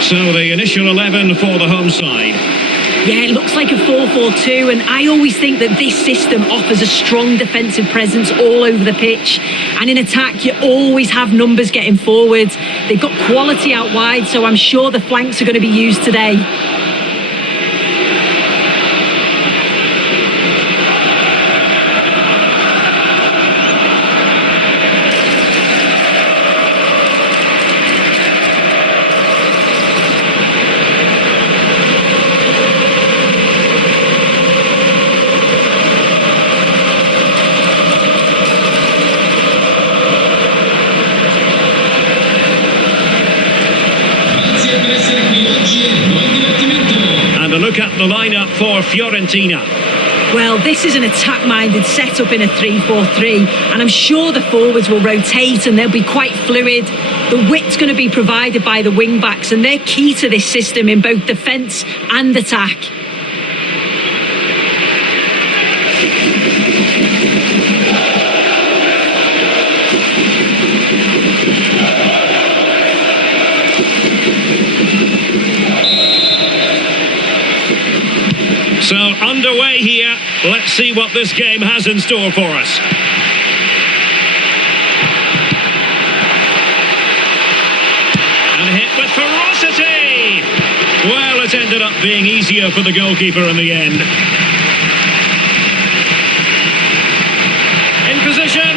So the initial 11 for the home side. Yeah, it looks like a 4-4-2, and I always think that this system offers a strong defensive presence all over the pitch. And in attack, you always have numbers getting forwards. They've got quality out wide, so I'm sure the flanks are going to be used today. And a look at the lineup for Fiorentina. Well, this is an attack-minded setup in a 3-4-3, and I'm sure the forwards will rotate and they'll be quite fluid. The width's going to be provided by the wing-backs, and they're key to this system in both defence and attack. So underway here, let's see what this game has in store for us. And hit with ferocity! Well, it ended up being easier for the goalkeeper in the end. In position.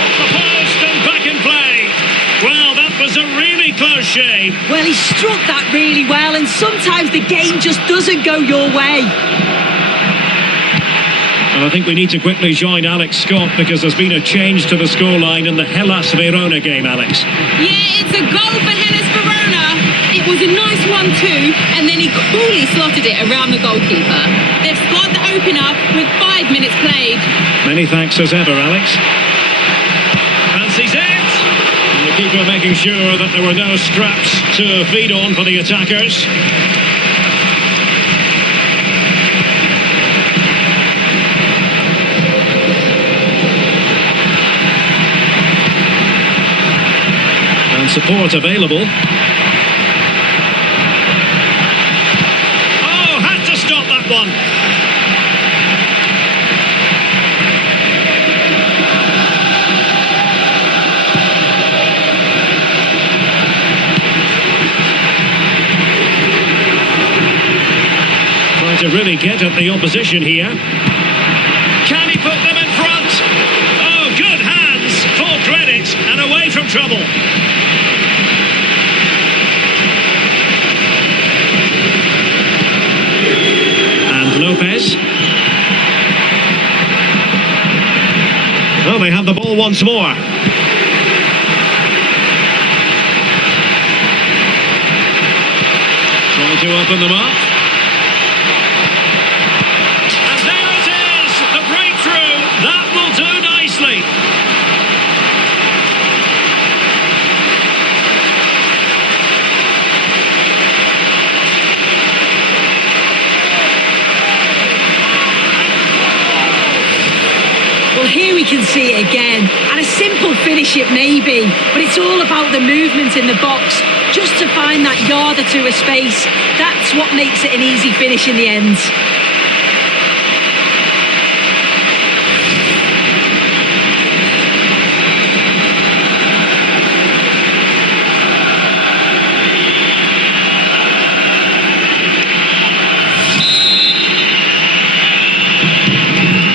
Off the post and back in play. Well, that was a really close shave. Well, he struck that really well, and sometimes the game just doesn't go your way. And I think we need to quickly join Alex Scott because there's been a change to the scoreline in the Hellas Verona game, Alex. Yeah, it's a goal for Hellas Verona. It was a nice 1-2, and then he coolly slotted it around the goalkeeper. They've scored the opener with 5 minutes played. Many thanks as ever, Alex. Fancies it! And the keeper making sure that there were no scraps to feed on for the attackers. And support available. Oh, had to stop that one. To really get at the opposition here. Can he put them in front? Oh, good hands, full credit, and away from trouble. And Lopez. Oh, they have the ball once more. Trying to open them up. Well, here we can see it again, and a simple finish it may be, but it's all about the movement in the box, just to find that yard or two of space. That's what makes it an easy finish in the end.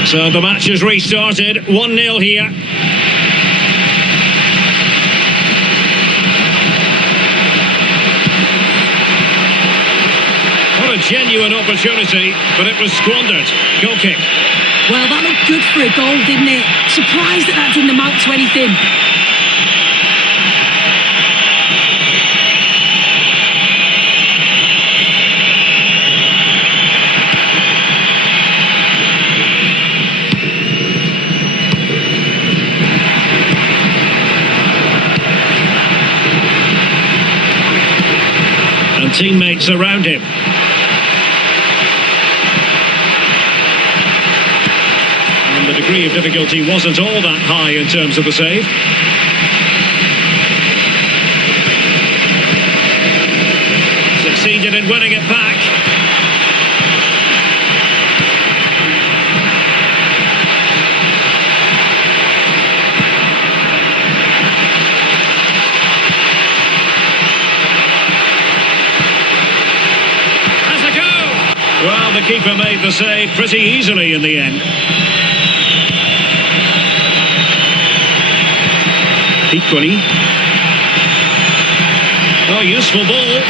So the match has restarted, 1-0 here. What a genuine opportunity, but it was squandered. Goal kick. Well, that looked good for a goal, didn't it? Surprised that didn't amount to anything. Teammates around him. And the degree of difficulty wasn't all that high in terms of the save. Succeeded in winning it back. Well, the keeper made the save pretty easily in the end. Equally. Oh, useful ball.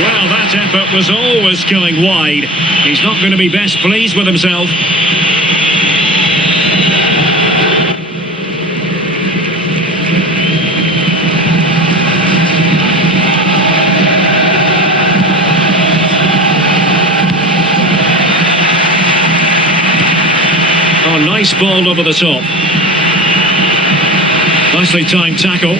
Well, that effort was always going wide. He's not going to be best pleased with himself. Nice ball over the top. Nicely timed tackle.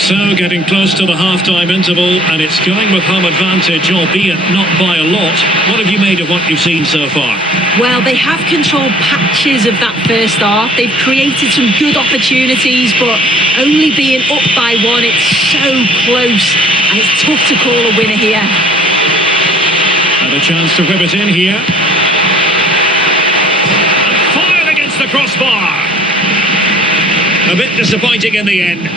So getting close to the half-time interval, and it's going with home advantage, albeit not by a lot. What have you made of what you've seen so far? Well, they have controlled patches of that first half. They've created some good opportunities, but only being up by one, it's so close, and it's tough to call a winner here. And a chance to whip it in here. The crossbar. A bit disappointing in the end.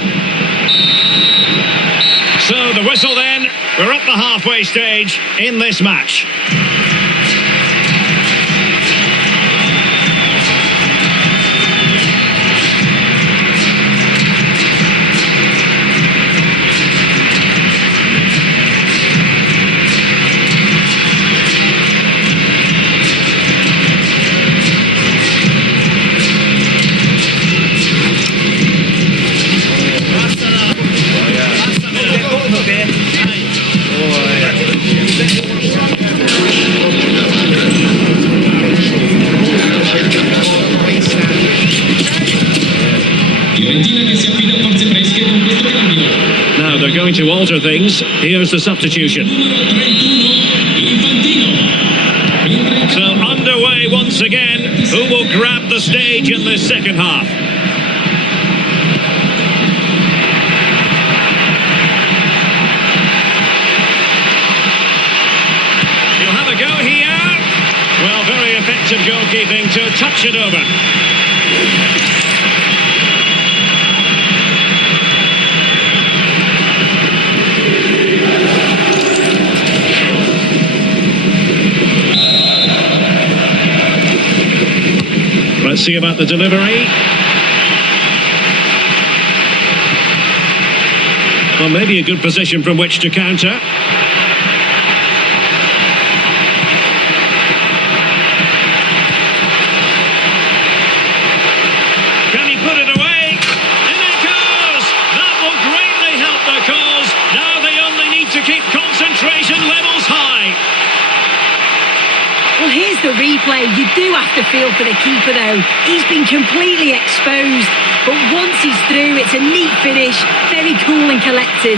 So the whistle then. We're at the halfway stage in this match. Now they're going to alter things. Here's the substitution. So underway once again. Who will grab the stage in this second half? He'll have a go here. Well, very effective goalkeeping to touch it over. Let's see about the delivery. Well, maybe a good position from which to counter. Can he put it away? In it goes! That will greatly help the cause. Now they only need to keep concentration levels high. Well, here's the replay. You do have to feel for the keeper, though. He's been completely exposed. But once he's through, it's a neat finish. Very cool and collected.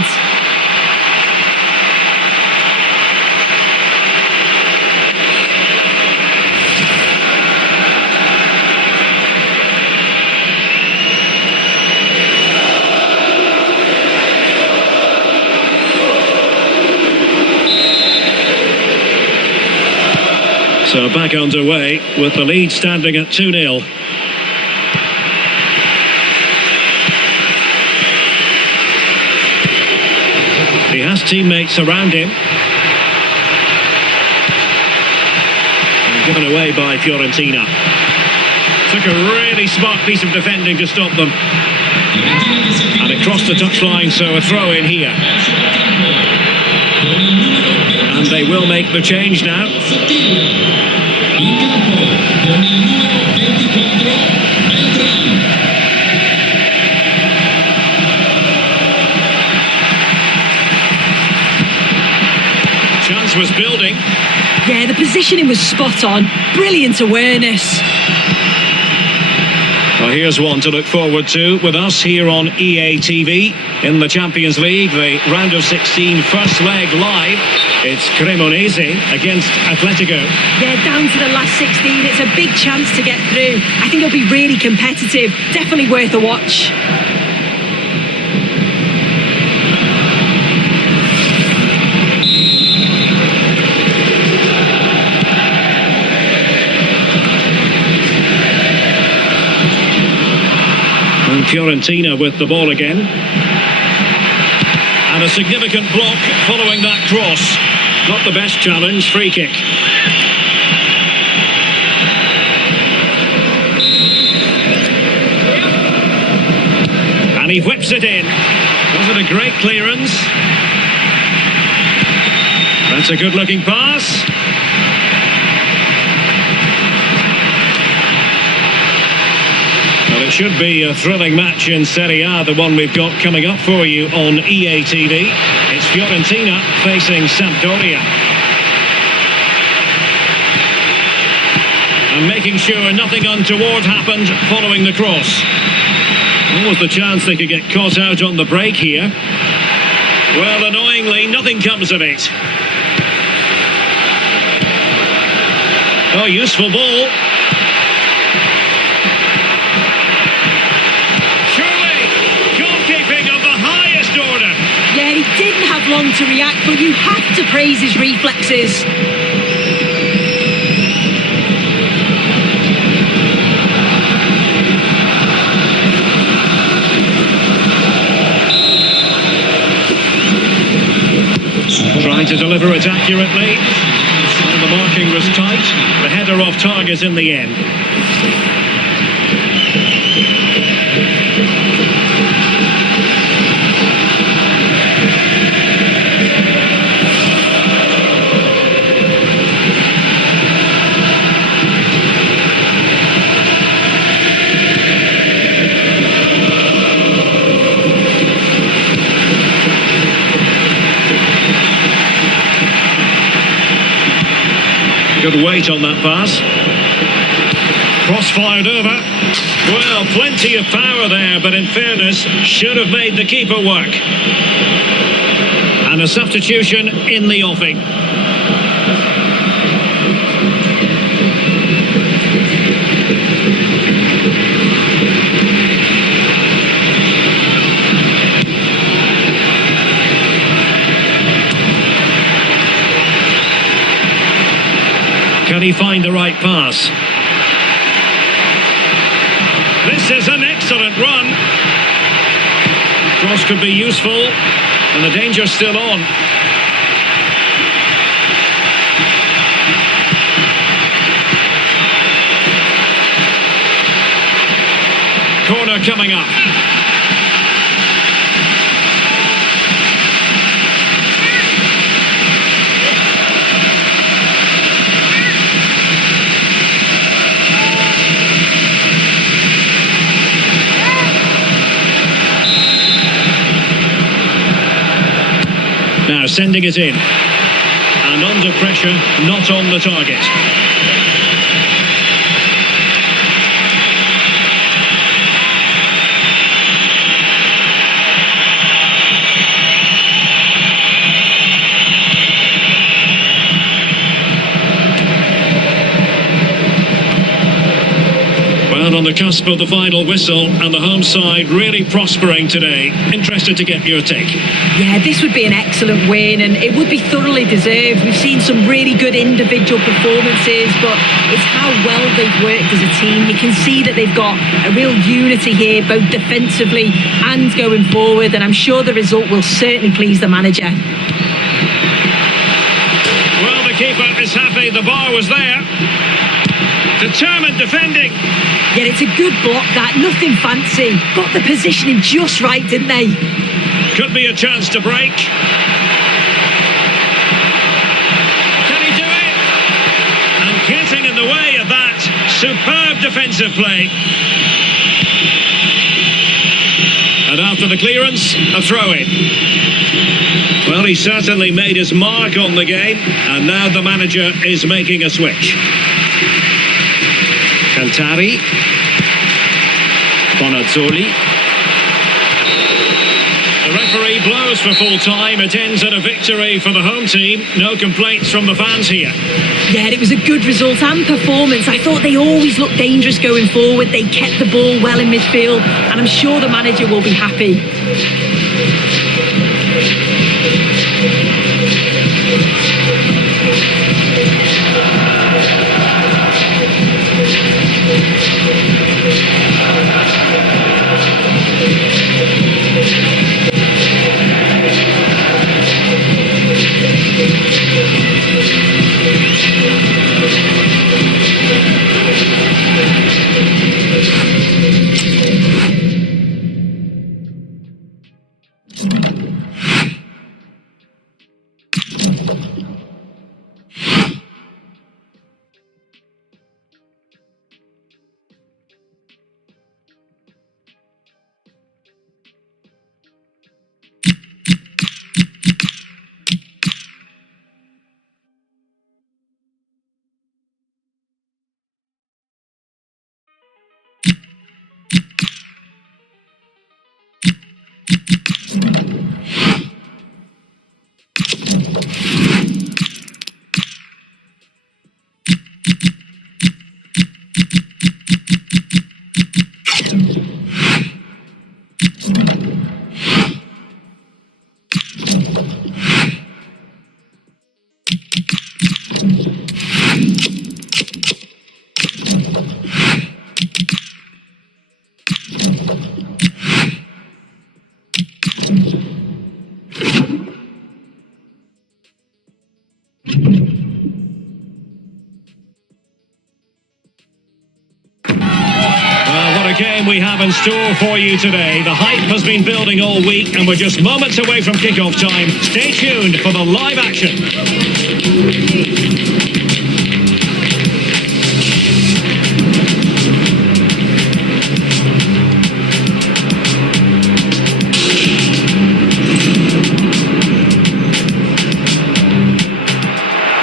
So back underway with the lead standing at 2-0. He has teammates around him. And given away by Fiorentina. Took a really smart piece of defending to stop them. And across the touchline, so a throw in here. And they will make the change now. Chance was building. Yeah, the positioning was spot on. Brilliant awareness. Well, here's one to look forward to with us here on EA TV in the Champions League, the round of 16 first leg live. It's Cremonese against Atletico. Yeah, down to the last 16. It's a big chance to get through. I think it'll be really competitive. Definitely worth a watch. And Fiorentina with the ball again. And a significant block following that cross. Not the best challenge, free kick. And he whips it in. Was it a great clearance? That's a good looking pass. Well, it should be a thrilling match in Serie A, the one we've got coming up for you on EA TV. It's Fiorentina facing Sampdoria. And making sure nothing untoward happened following the cross. What was the chance they could get caught out on the break here? Well, annoyingly, nothing comes of it. Oh, useful ball. Yeah, he didn't have long to react, but you have to praise his reflexes. Trying to deliver it accurately. And the marking was tight. The header off target in the end. Good weight on that pass. Cross-fired over. Well, plenty of power there, but in fairness, should have made the keeper work. And a substitution in the offing. Can he find the right pass? This is an excellent run. Cross could be useful, and the danger's still on. Corner coming up. Now sending it in. And under pressure, not on the target. Well, on the the cusp of the final whistle and the home side really prospering today. Interested to get your take. Yeah, this would be an excellent win and it would be thoroughly deserved. We've seen some really good individual performances, but it's how well they've worked as a team. You can see that they've got a real unity here, both defensively and going forward, and I'm sure the result will certainly please the manager. Well, the keeper is happy the bar was there. Determined defending. Yeah, it's a good block that, nothing fancy. Got the positioning just right, didn't they? Could be a chance to break. Can he do it? And getting in the way of that superb defensive play. And after the clearance, a throw-in. Well, he certainly made his mark on the game, and now the manager is making a switch. Alcantara, Bonazzoli. The referee blows for full time. It ends in a victory for the home team. No complaints from the fans here. Yeah, it was a good result and performance. I thought they always looked dangerous going forward. They kept the ball well in midfield, and I'm sure the manager will be happy. Game we have in store for you today. The hype has been building all week and we're just moments away from kickoff time. Stay tuned for the live action.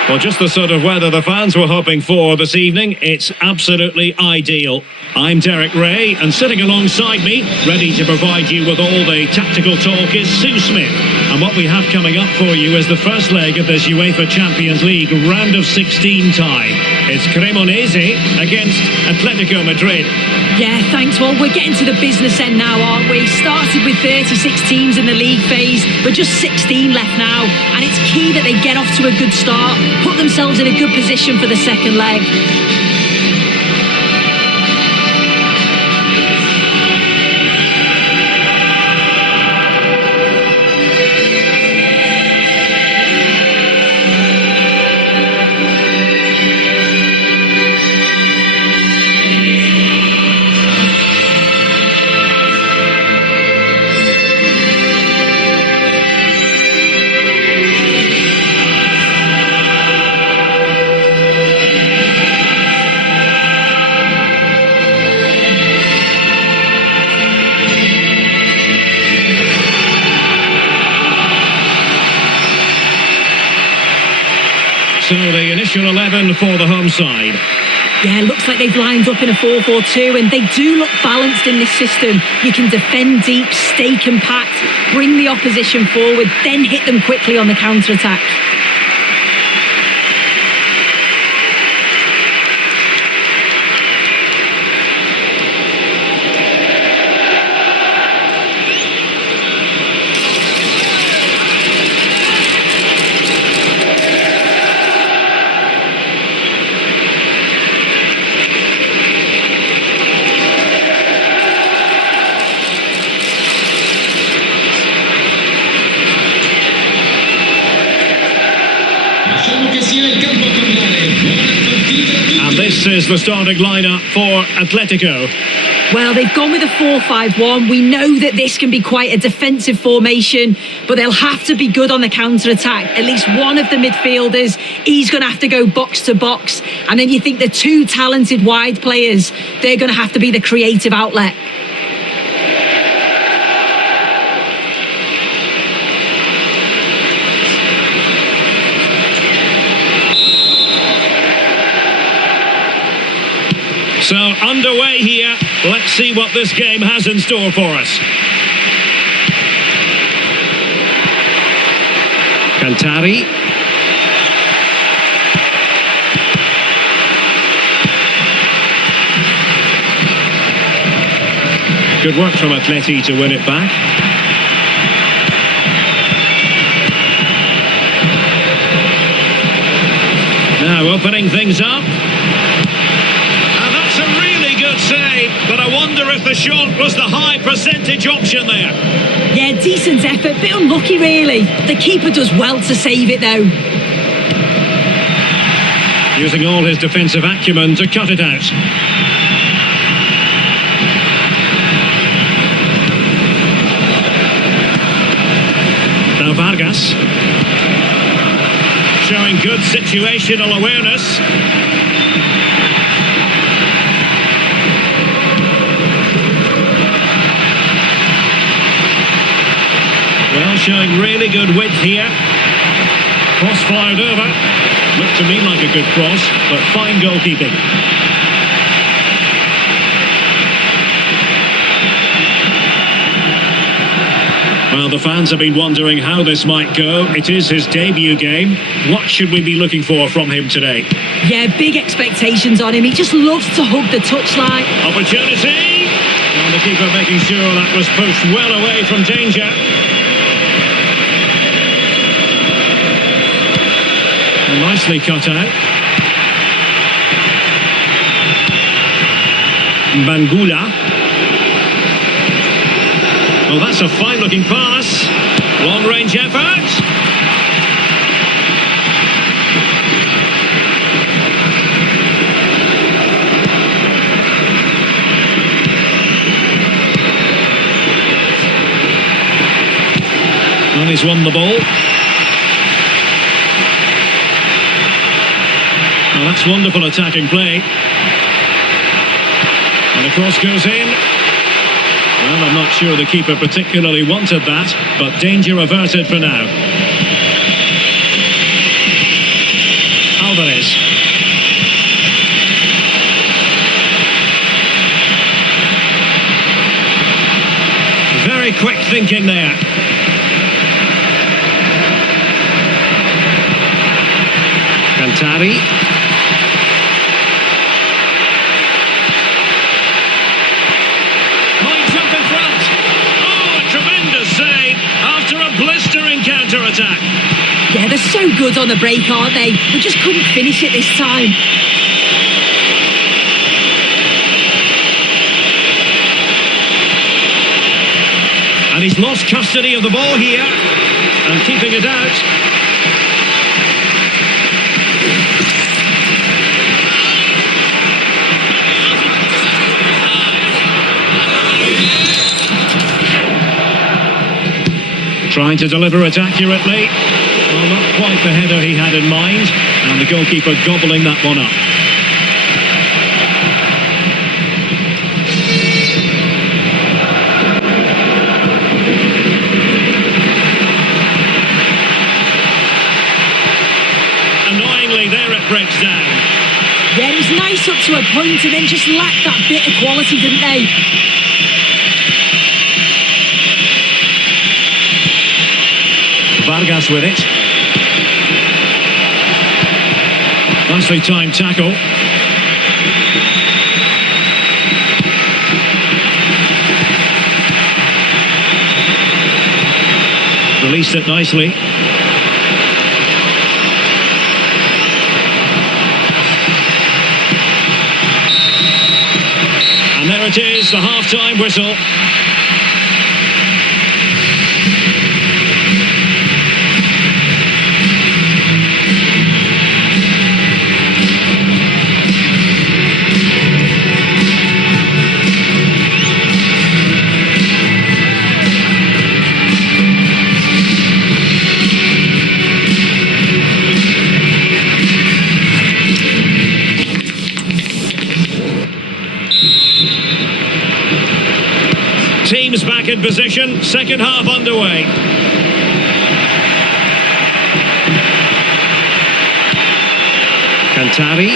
Well, just the sort of weather the fans were hoping for this evening. It's absolutely ideal. I'm Derek Ray, and sitting alongside me, ready to provide you with all the tactical talk, is Sue Smith. And what we have coming up for you is the first leg of this UEFA Champions League round of 16 tie. It's Cremonese against Atletico Madrid. Yeah, thanks. Well, we're getting to the business end now, aren't we? Started with 36 teams in the league phase. We're just 16 left now, and it's key that they get off to a good start, put themselves in a good position for the second leg. So the initial 11 for the home side. Yeah, looks like they've lined up in a 4-4-2, and they do look balanced in this system. You can defend deep, stay compact, bring the opposition forward, then hit them quickly on the counter-attack. sia il campo a parlare. Buona partita a tutti. And this is the starting lineup for Atletico. Well, they've gone with a 4-5-1. We know that this can be quite a defensive formation, but they'll have to be good on the counter-attack. At least one of the midfielders, he's going to have to go box to box. And then you think the two talented wide players, they're going to have to be the creative outlet. So underway here. Let's see what this game has in store for us. Cantari. Good work from Atleti to win it back. Now opening things up. A really good save, but I wonder if the shot was the high percentage option there. Yeah, decent effort, bit unlucky really. The keeper does well to save it though. Using all his defensive acumen to cut it out. Now Vargas. Showing good situational awareness. Well, showing really good width here. Cross fired over. Looked to me like a good cross, but fine goalkeeping. Well, the fans have been wondering how this might go. It is his debut game. What should we be looking for from him today? Yeah, big expectations on him. He just loves to hug the touchline. Opportunity! And the keeper making sure that was pushed well away from danger. Nicely cut out. Bangula. Oh, that's a fine-looking pass. Long-range effort. And he's won the ball. Well, that's wonderful attacking play. And the cross goes in. Well, I'm not sure the keeper particularly wanted that, but danger averted for now. Alvarez. Very quick thinking there. Cantari. Blistering counter-attack. Yeah, they're so good on the break, aren't they? We just couldn't finish it this time. And he's lost custody of the ball here and keeping it out. Trying to deliver it accurately. Well, not quite the header he had in mind. And the goalkeeper gobbling that one up. Annoyingly, there it breaks down. Yeah, it was nice up to a point and then just lacked that bit of quality, didn't they? Vargas with it. Nicely timed tackle. Released it nicely. And there it is, the half-time whistle. position, second half underway. Cantari.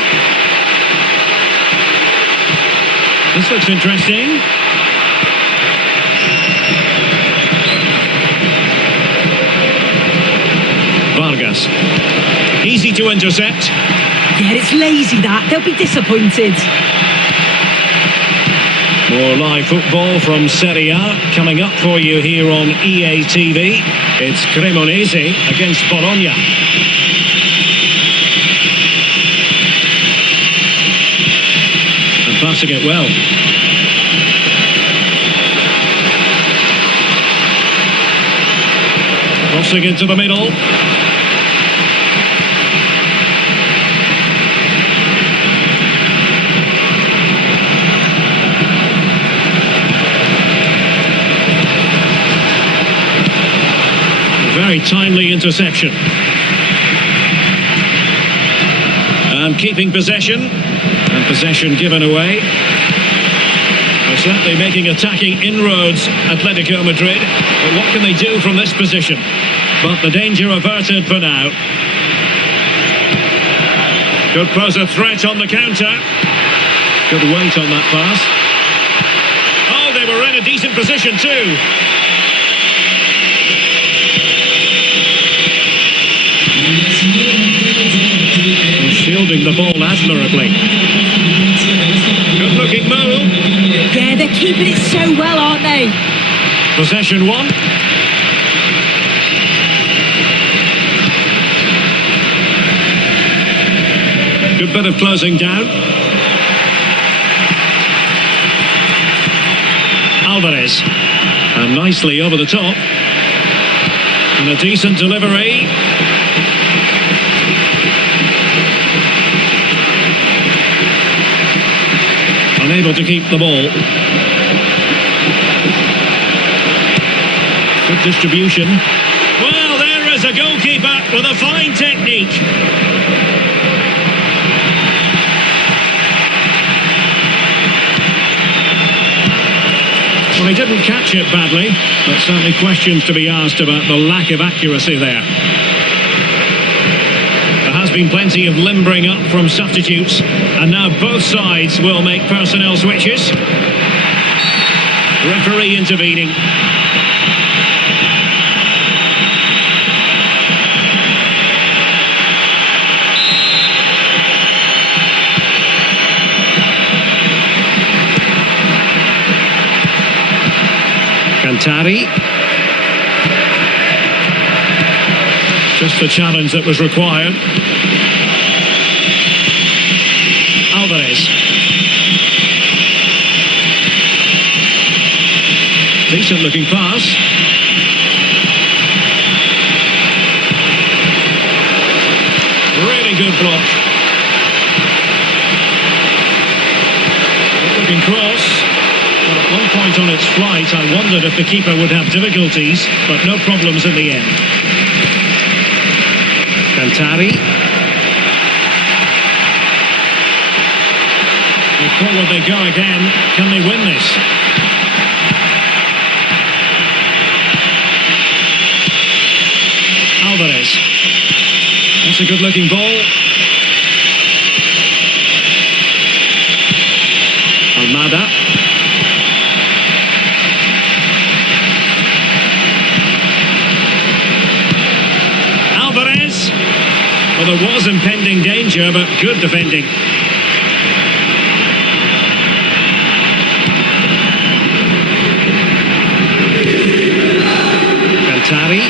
This looks interesting. Vargas. Easy to intercept. Yeah, it's lazy that. They'll be disappointed. More live football from Serie A coming up for you here on EA TV. It's Cremonese against Bologna. And passing it well. Crossing into the middle. Very timely interception. And keeping possession. And possession given away. They're certainly making attacking inroads, Atletico Madrid. But what can they do from this position? But the danger averted for now. Could pose a threat on the counter. Good weight on that pass. Oh, they were in a decent position too. Shielding the ball admirably. Good looking move. Yeah, they're keeping it so well, aren't they? Possession one. Good bit of closing down. Alvarez. And nicely over the top. And a decent delivery. Unable to keep the ball. Good distribution. Well, there is a goalkeeper with a fine technique. Well, he didn't catch it badly, but certainly questions to be asked about the lack of accuracy there. There has been plenty of limbering up from substitutes, and now both sides will make personnel switches. Referee intervening. Cantari. Just the challenge that was required. Alvarez. Decent looking pass. Really good block. Good looking cross. But at one point on its flight, I wondered if the keeper would have difficulties, but no problems in the end. Cantari. And forward they go again. Can they win this? Alvarez. That's a good looking ball. Almada. Alvarez. Well, there was impending danger, but good defending. Cantari.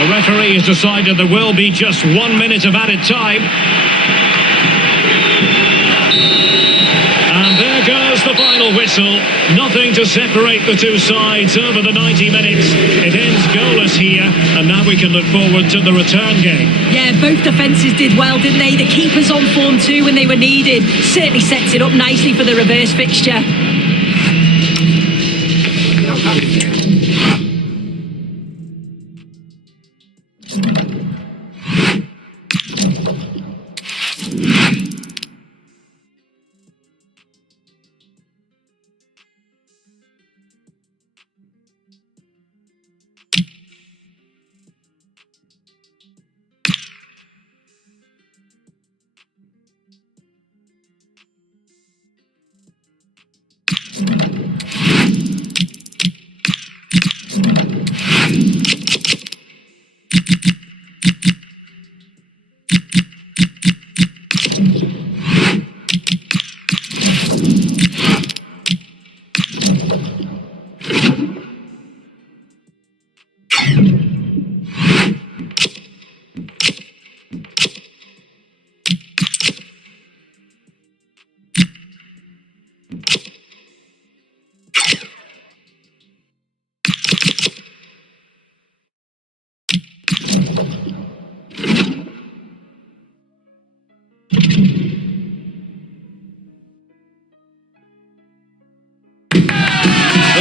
The referee has decided there will be just 1 minute of added time. And there goes the final whistle. Nothing to separate the two sides over the 90 minutes. It ends goalless here, and now we can look forward to the return game. Yeah, both defences did well, didn't they? The keeper's on form too when they were needed. Certainly sets it up nicely for the reverse fixture.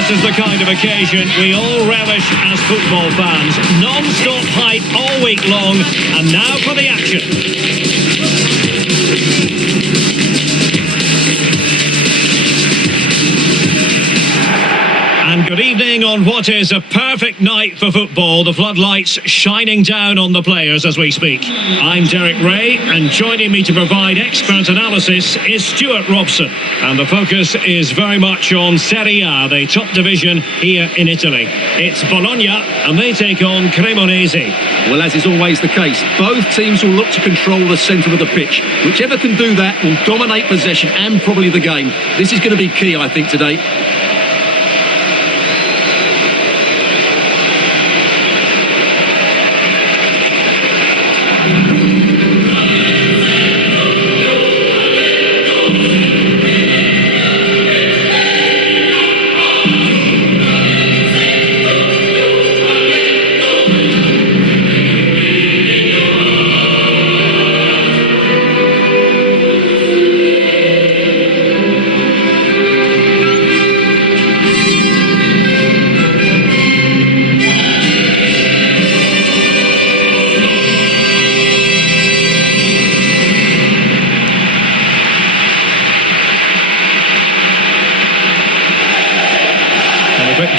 This is the kind of occasion we all relish as football fans. Non-stop hype all week long, and now for the action. And good evening on what is a perfect night for football. The floodlights shining down on the players as we speak. I'm Derek Ray, and joining me to provide expert analysis is Stuart Robson. And the focus is very much on Serie A, the top division here in Italy. It's Bologna, and they take on Cremonese. Well, as is always the case, both teams will look to control the centre of the pitch. Whichever can do that will dominate possession and probably the game. This is going to be key, I think, today.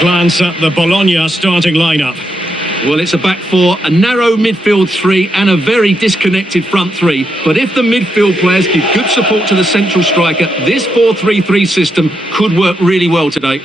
Glance at the Bologna starting lineup. Well, it's a back four, a narrow midfield three and a very disconnected front three. But if the midfield players give good support to the central striker, this 4-3-3 system could work really well today.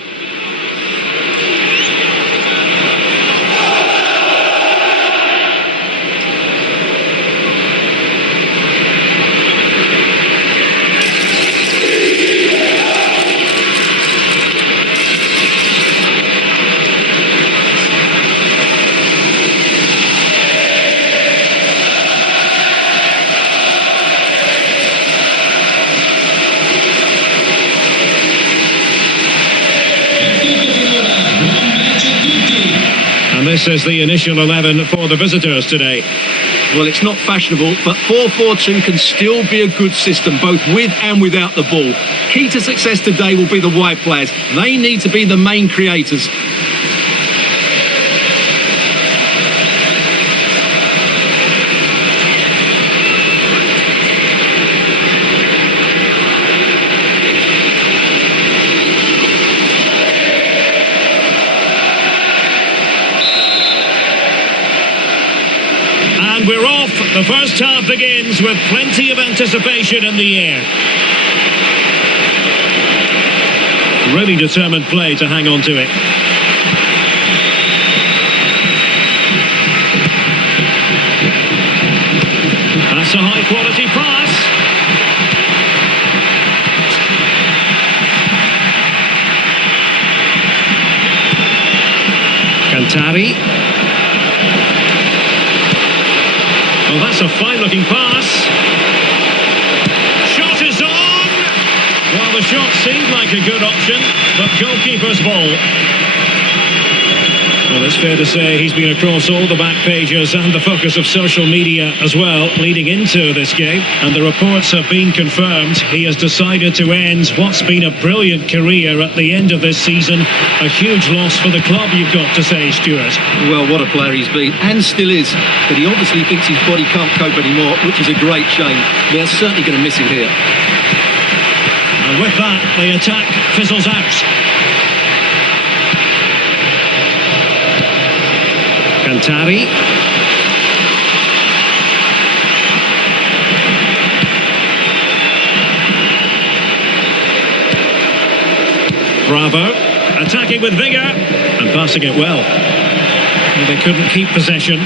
And this is the initial 11 for the visitors today. Well, it's not fashionable, but 4-4-2 can still be a good system, both with and without the ball. Key to success today will be the wide players. They need to be the main creators. And we're off. The first half begins with plenty of anticipation in the air. Really determined play to hang on to it. That's a high quality pass. Alcantara. Well, that's a fine-looking pass. Shot is on! Well, the shot seemed like a good option, but goalkeeper's ball. Well, it's fair to say he's been across all the back pages and the focus of social media as well, leading into this game. And the reports have been confirmed. He has decided to end what's been a brilliant career at the end of this season. A huge loss for the club, you've got to say, Stuart. Well, what a player he's been, and still is. But he obviously thinks his body can't cope anymore, which is a great shame. They're certainly going to miss him here. And with that, the attack fizzles out. Alcantara. Bravo, attacking with vigour and passing it well. Well, they couldn't keep possession.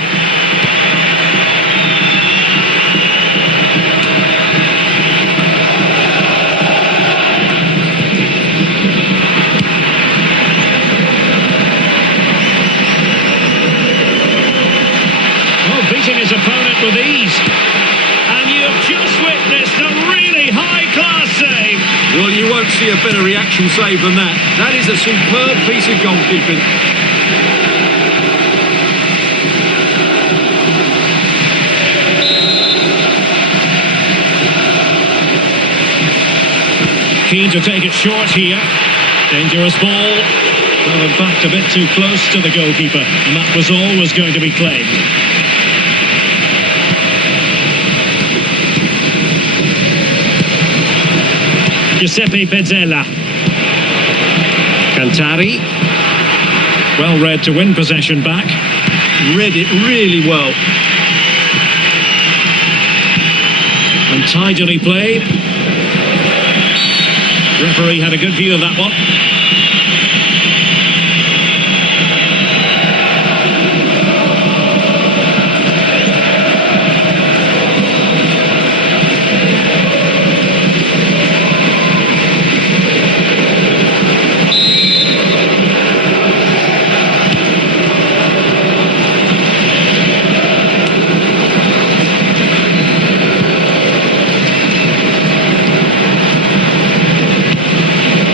Beating his opponent with ease. And you've just witnessed a really high-class save. Well, you won't see a better reaction save than that. That is a superb piece of goalkeeping. Keen to take it short here. Dangerous ball. Well, in fact, a bit too close to the goalkeeper, and that was always going to be claimed. Giuseppe Pezzella. Cantari. Well read to win possession back. Read it really well. And tidily played. Referee had a good view of that one.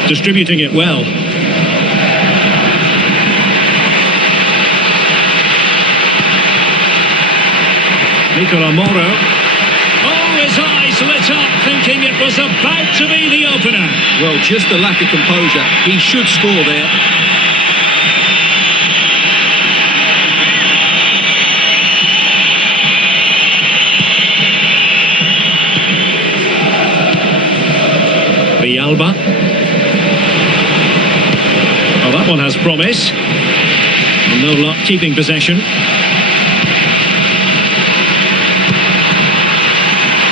Distributing it well. Mycareer. Oh, his eyes lit up, thinking it was about to be the opener. Well, just a lack of composure. He should score there. Alba. Oh, that one has promise. No luck keeping possession.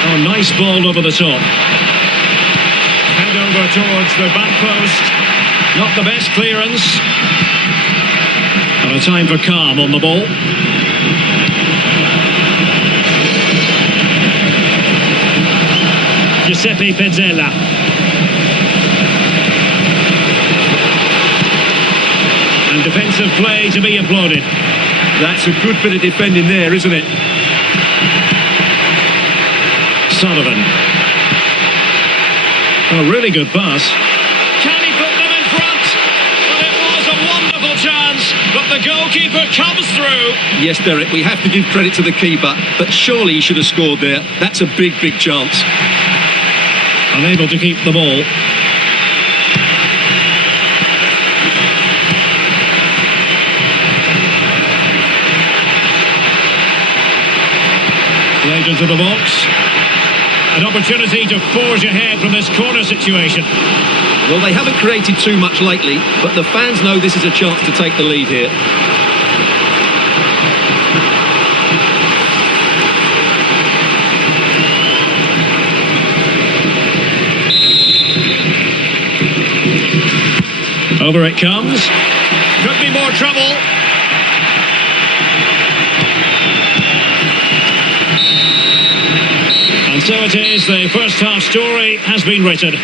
Oh, nice ball over the top. Head over towards the back post. Not the best clearance. And a time for calm on the ball. Giuseppe Pezzella. And defensive play to be applauded. That's a good bit of defending there, isn't it? Sullivan. Oh, really good pass. Can he put them in front? Well, it was a wonderful chance, but the goalkeeper comes through. Yes, Derek, we have to give credit to the keeper, but surely he should have scored there. That's a big, big chance. Unable to keep the ball. Played into the box. An opportunity to forge ahead from this corner situation. Well, they haven't created too much lately, but the fans know this is a chance to take the lead here. Over it comes. Could be more trouble. And so it is, the first half story has been written.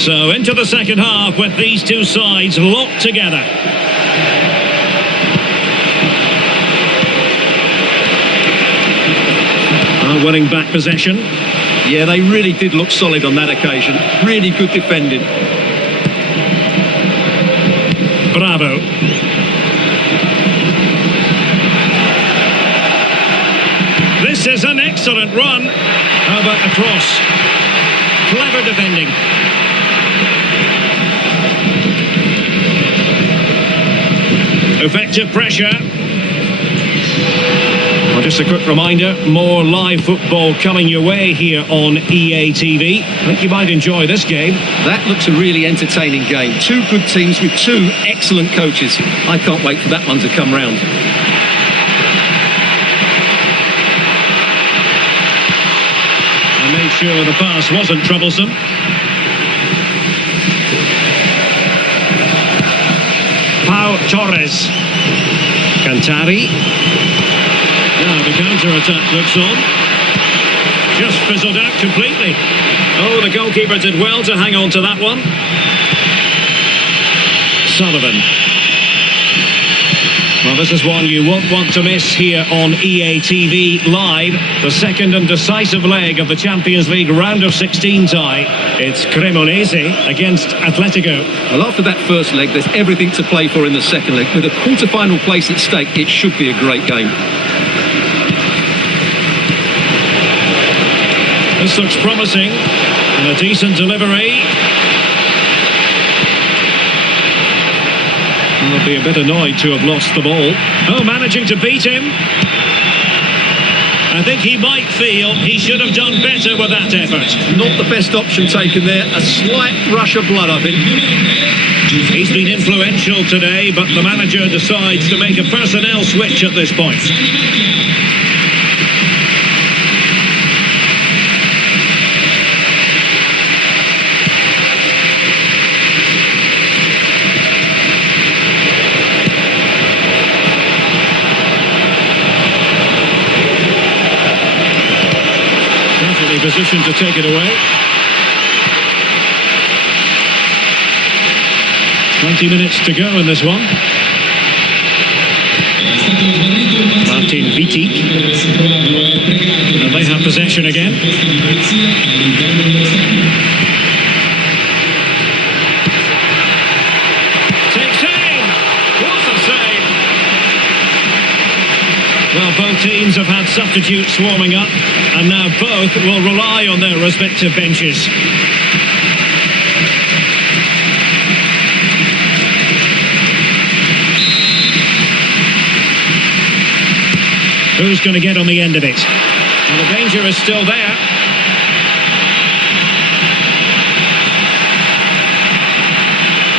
So into the second half with these two sides locked together. Winning back possession. Yeah, they really did look solid on that occasion. Really good defending. Bravo. This is an excellent run. How about a cross? Clever defending. Effective pressure. Well, just a quick reminder, more live football coming your way here on EA TV. I think you might enjoy this game. That looks a really entertaining game. Two good teams with two excellent coaches. I can't wait for that one to come round. I made sure the pass wasn't troublesome. Pau Torres. Cantari. Now the counter-attack looks on. Just fizzled out completely. Oh, the goalkeeper did well to hang on to that one. Sullivan. Well, this is one you won't want to miss here on EA TV Live. The second and decisive leg of the Champions League round of 16 tie. It's Cremonese against Atletico. Well, after that first leg, there's everything to play for in the second leg. With a quarter-final place at stake, it should be a great game. This looks promising. And a decent delivery. They'll be a bit annoyed to have lost the ball. Oh, managing to beat him. I think he might feel he should have done better with that effort. Not the best option taken there. A slight rush of blood, I think. He's been influential today, but the manager decides to make a personnel switch at this point. Position to take it away. 20 minutes to go in this one. Martin Vitti. And they have possession again. Takes aim. What a save. Well, both teams have had substitutes warming up, and now both will rely on their respective benches. Who's going to get on the end of it? Well, the danger is still there.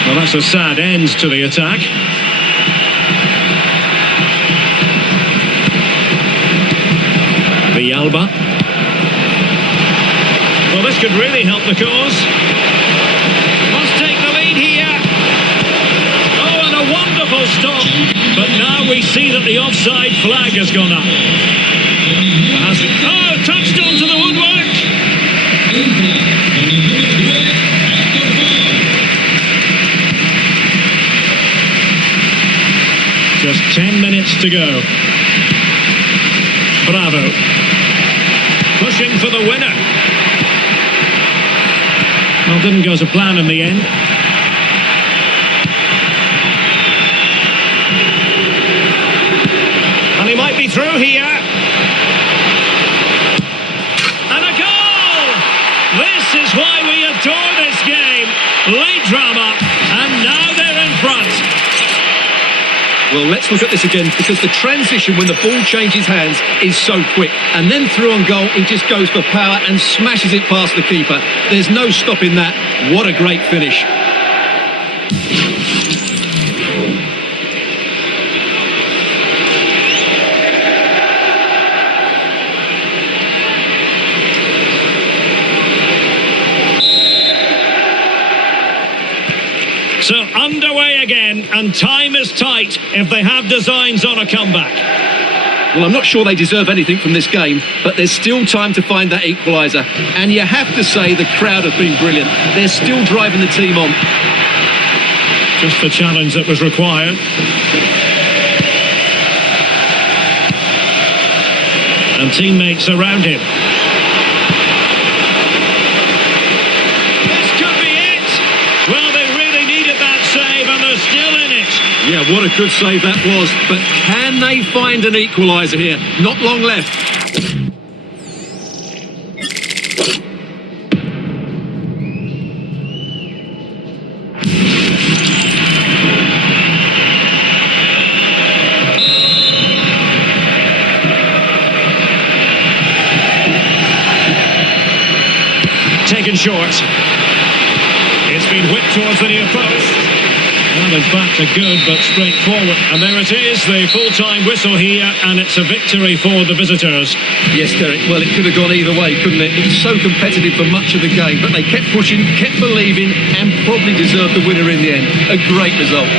Well, that's a sad end to the attack. Alba. Well, this could really help the cause. Must take the lead here. Oh, and a wonderful stop. But now we see that the offside flag has gone up. Oh, touched onto the woodwork. Just 10 minutes to go. Bravo. Pushing for the winner. Well, didn't go to plan in the end. And he might be through here. And a goal! This is why we adore this game. Late drama, and now they're in front. Well, let's look at this again, because the transition when the ball changes hands is so quick. And then through on goal, he just goes for power and smashes it past the keeper. There's no stopping that. What a great finish. So underway again, and time is tight if they have designs on a comeback. Well, I'm not sure they deserve anything from this game, but there's still time to find that equaliser. And you have to say the crowd have been brilliant. They're still driving the team on. Just the challenge that was required. And teammates around him. This could be it! Well, they really needed that save, and they're still in it. Yeah, what a good save that was. But can they find an equaliser here? Not long left. Taken short. It's been whipped towards the near post. Well, his backs are good, but straightforward. And there it is, the full-time whistle here, and it's a victory for the visitors. Yes, Derek, well, it could have gone either way, couldn't it? It was so competitive for much of the game, but they kept pushing, kept believing, and probably deserved the winner in the end. A great result.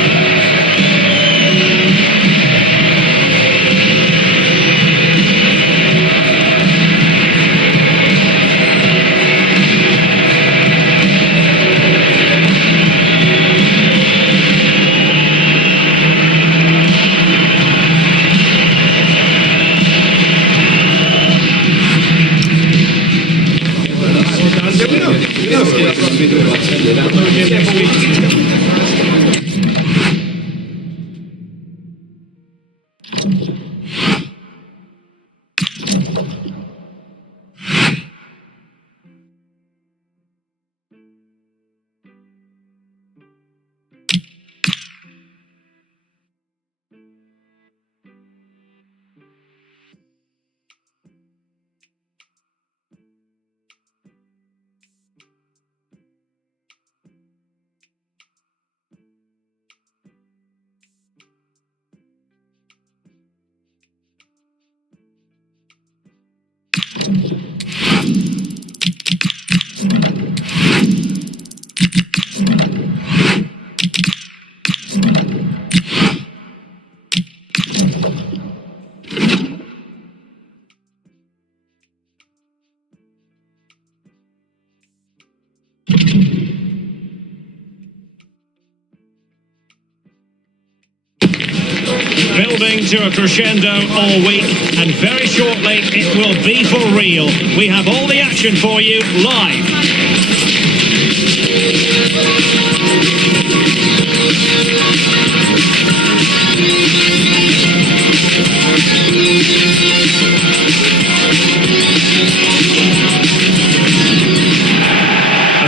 building to a crescendo all week, and very shortly it will be for real. We have all the action for you live.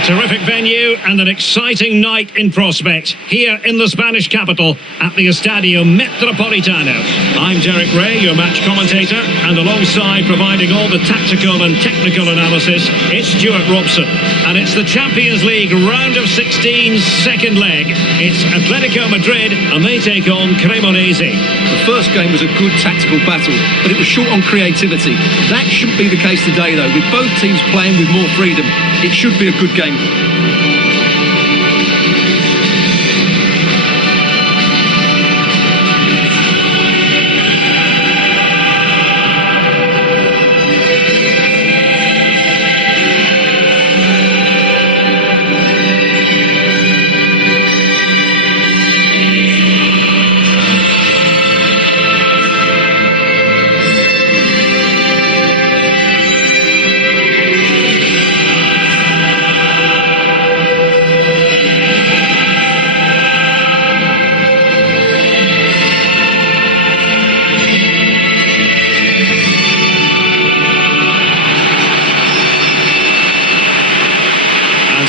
Terrific venue and an exciting night in prospect here in the Spanish capital at the Stadio Metropolitano. I'm Derek Ray, your match commentator, and alongside providing all the tactical and technical analysis, it's Stuart Robson. And it's the Champions League round of 16's second leg. It's Atletico Madrid and they take on Cremonese. The first game was a good tactical battle, but it was short on creativity. That shouldn't be the case today, though. With both teams playing with more freedom, it should be a good game.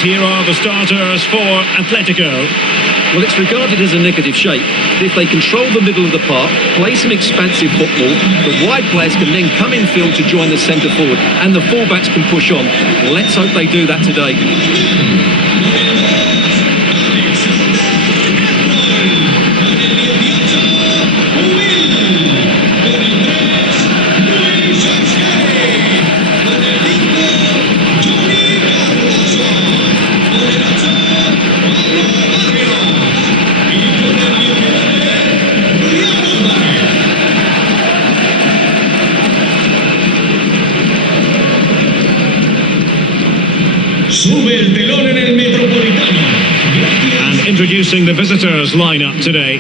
Here are the starters for Atletico. Well, it's regarded as a negative shape. If they control the middle of the park, play some expansive football, the wide players can then come in field to join the centre forward, and the fullbacks can push on. Let's hope they do that today. And introducing the visitors lineup today.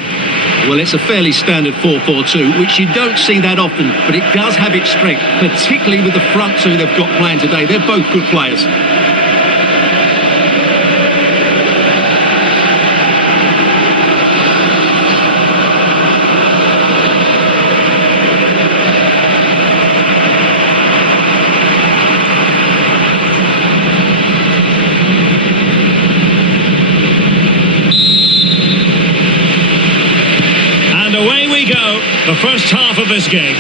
Well, it's a fairly standard 4-4-2, which you don't see that often, but it does have its strength, particularly with the front two they've got playing today. They're both good players. Away we go, the first half of this game.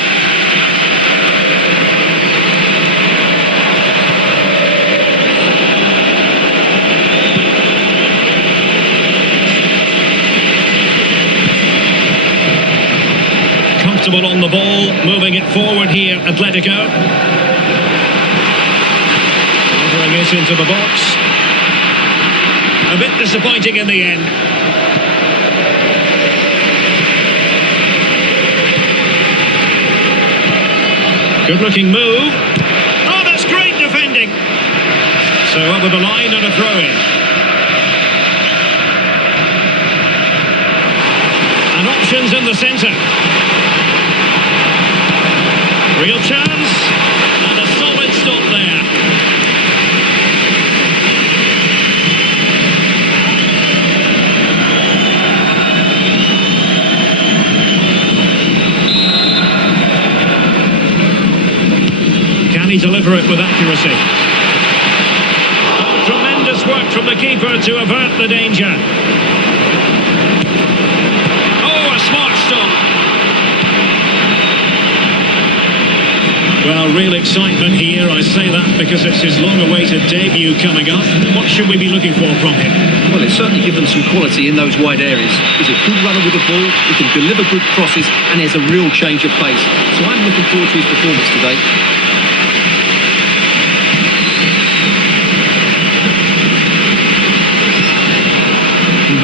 Comfortable on the ball, moving it forward here, Atletico. Delivering it into the box. A bit disappointing in the end. Good-looking move. Oh, that's great defending. So over the line and a throw-in. And options in the centre. Real chance. And a solid stop there. Deliver it with accuracy. Oh, tremendous work from the keeper to avert the danger. Oh, a smart stop. Well, real excitement here. I say that because it's his long-awaited debut coming up. What should we be looking for from him? Well, it's certainly given some quality in those wide areas. He's a good runner with the ball, he can deliver good crosses, and there's a real change of pace. So I'm looking forward to his performance today.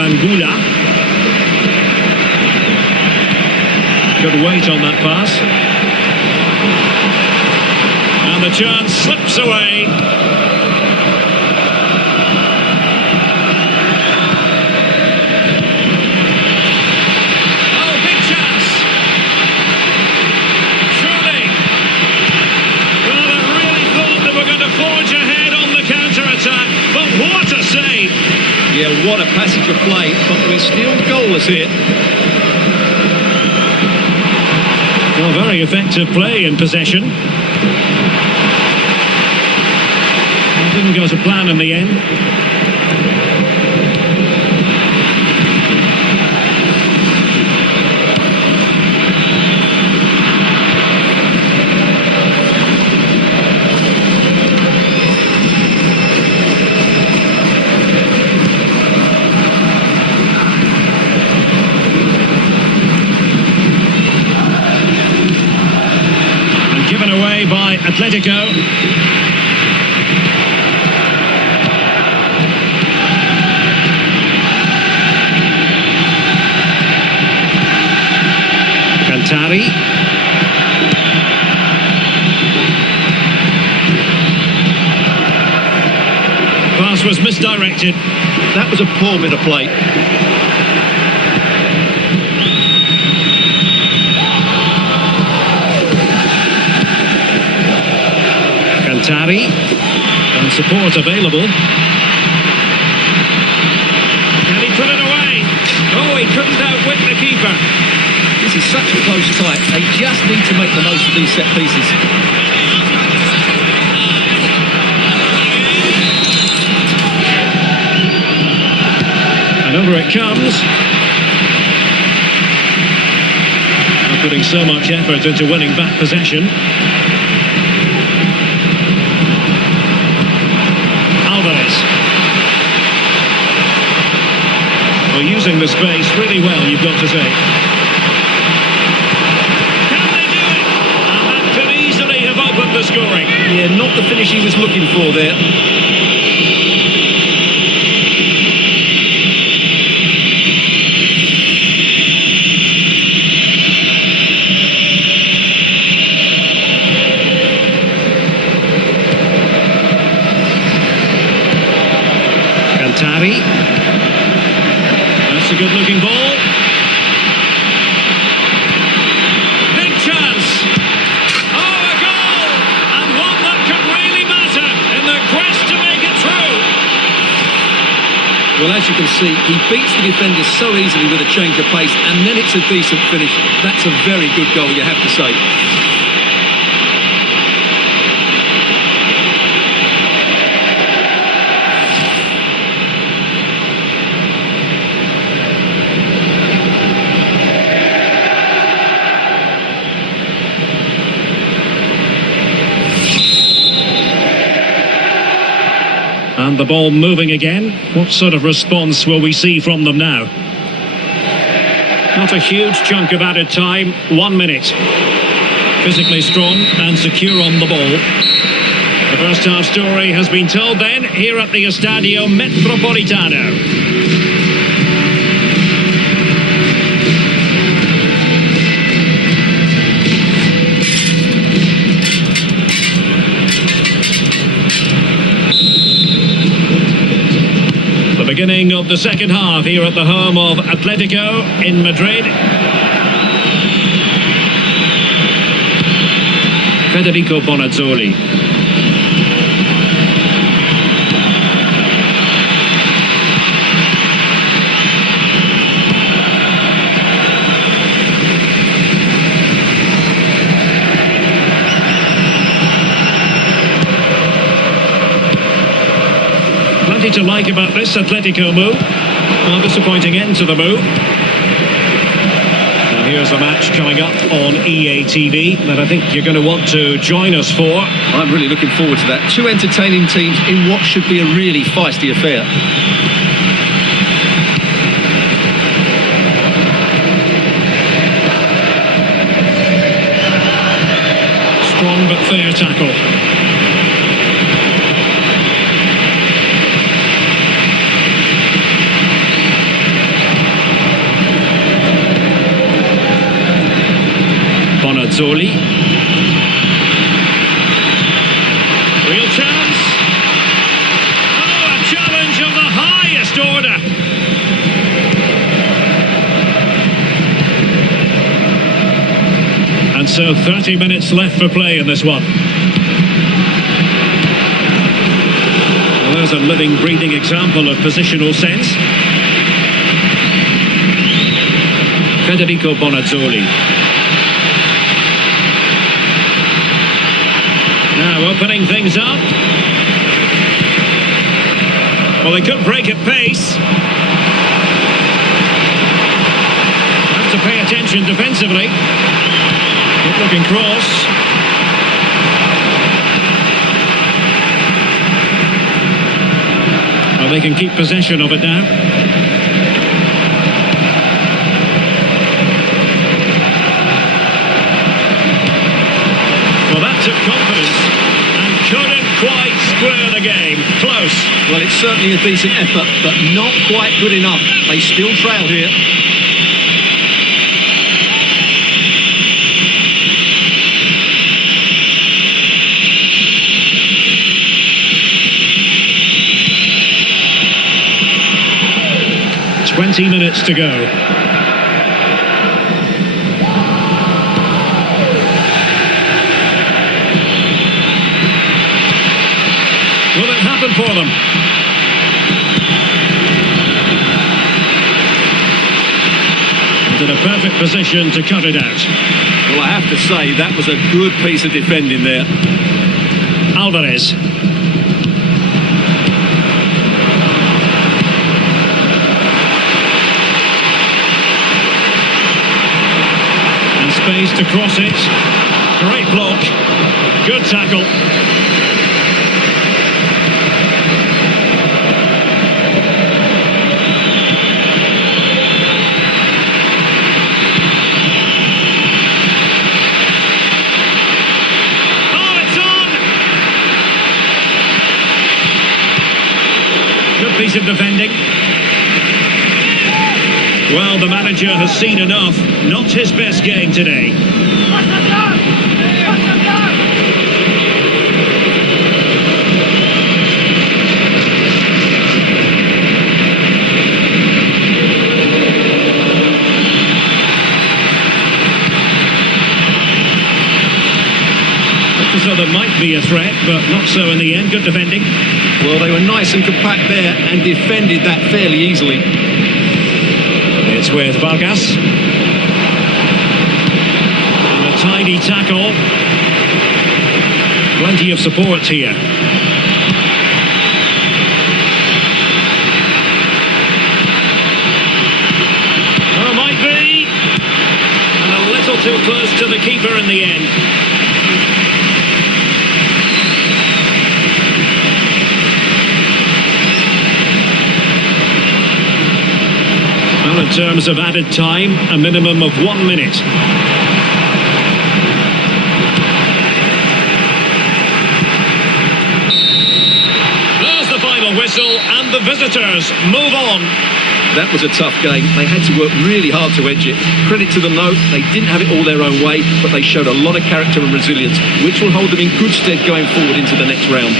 Bangula. Good weight on that pass. And the chance slips away. Oh, big chance. play, but we're still goalless here. Well, very effective play in possession. It didn't go to plan in the end. Given away by Atletico. Alcantara. Pass was misdirected. That was a poor bit of play. Alcantara, and support available. And he put it away. Oh, he couldn't outwit the keeper. This is such a close tie. They just need to make the most of these set pieces. And over it comes. They're putting so much effort into winning back possession. Well, using the space really well, you've got to say. Can they do it? And that could easily have opened the scoring. Yeah, not the finish he was looking for there. Alcantara. That's a good-looking ball. Big chance. Oh, a goal! And one that could really matter in the quest to make it through. Well, as you can see, he beats the defender so easily with a change of pace, and then it's a decent finish. That's a very good goal, you have to say. And the ball moving again. What sort of response will we see from them now? Not a huge chunk of added time, 1 minute. Physically strong and secure on the ball. The first half story has been told then here at the Stadio Metropolitano. Beginning of the second half here at the home of Atletico in Madrid. Federico Bonazzoli. Plenty to like about this Atletico move. A disappointing end to the move. And here's a match coming up on EA TV that I think you're going to want to join us for. I'm really looking forward to that. Two entertaining teams in what should be a really feisty affair. Strong but fair tackle. Bonazzoli. Real chance. Oh, a challenge of the highest order. And so 30 minutes left for play in this one. Well, there's a living, breathing example of positional sense. Federico Bonazzoli. Now opening things up. Well, they could break at pace. Have to pay attention defensively. Good looking cross. Well, they can keep possession of it now. Well, that took confidence and couldn't quite square the game. Close. Well, it's certainly a decent effort, but not quite good enough. They still trail here. Twenty minutes to go. Will it happen for them? And in a perfect position to cut it out. Well, I have to say, that was a good piece of defending there. Alvarez. And space to cross it. Great block. Good tackle. Piece of defending. Well, the manager has seen enough. Not his best game today. So there might be a threat, but not so in the end. Good defending. Well, they were nice and compact there and defended that fairly easily. It's with Vargas. And a tidy tackle. Plenty of support here. Oh, might be. And a little too close to the keeper in the end. In terms of added time, a minimum of 1 minute. There's the final whistle, and the visitors move on. That was a tough game. They had to work really hard to edge it. Credit to them though, they didn't have it all their own way, but they showed a lot of character and resilience, which will hold them in good stead going forward into the next round.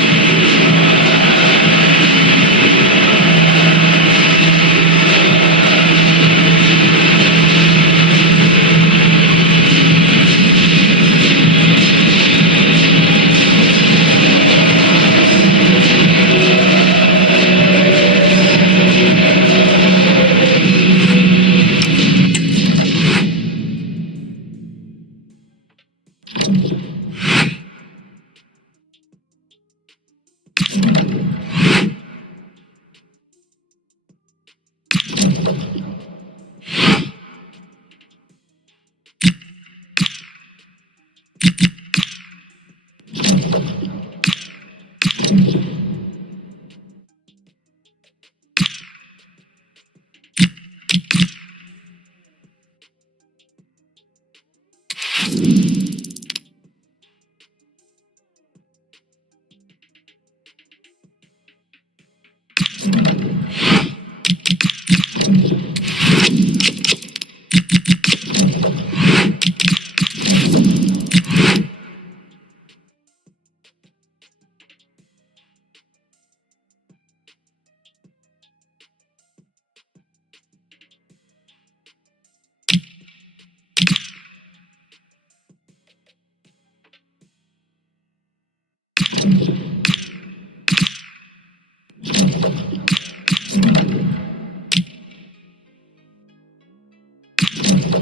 Two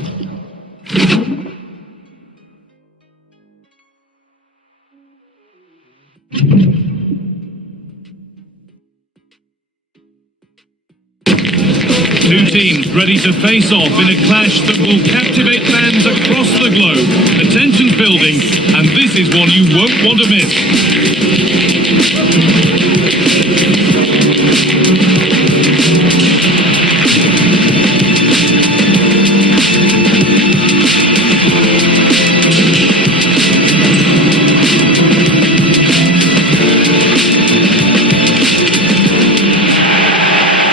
teams ready to face off in a clash that will captivate fans across the globe. The tension's building, and this is one you won't want to miss.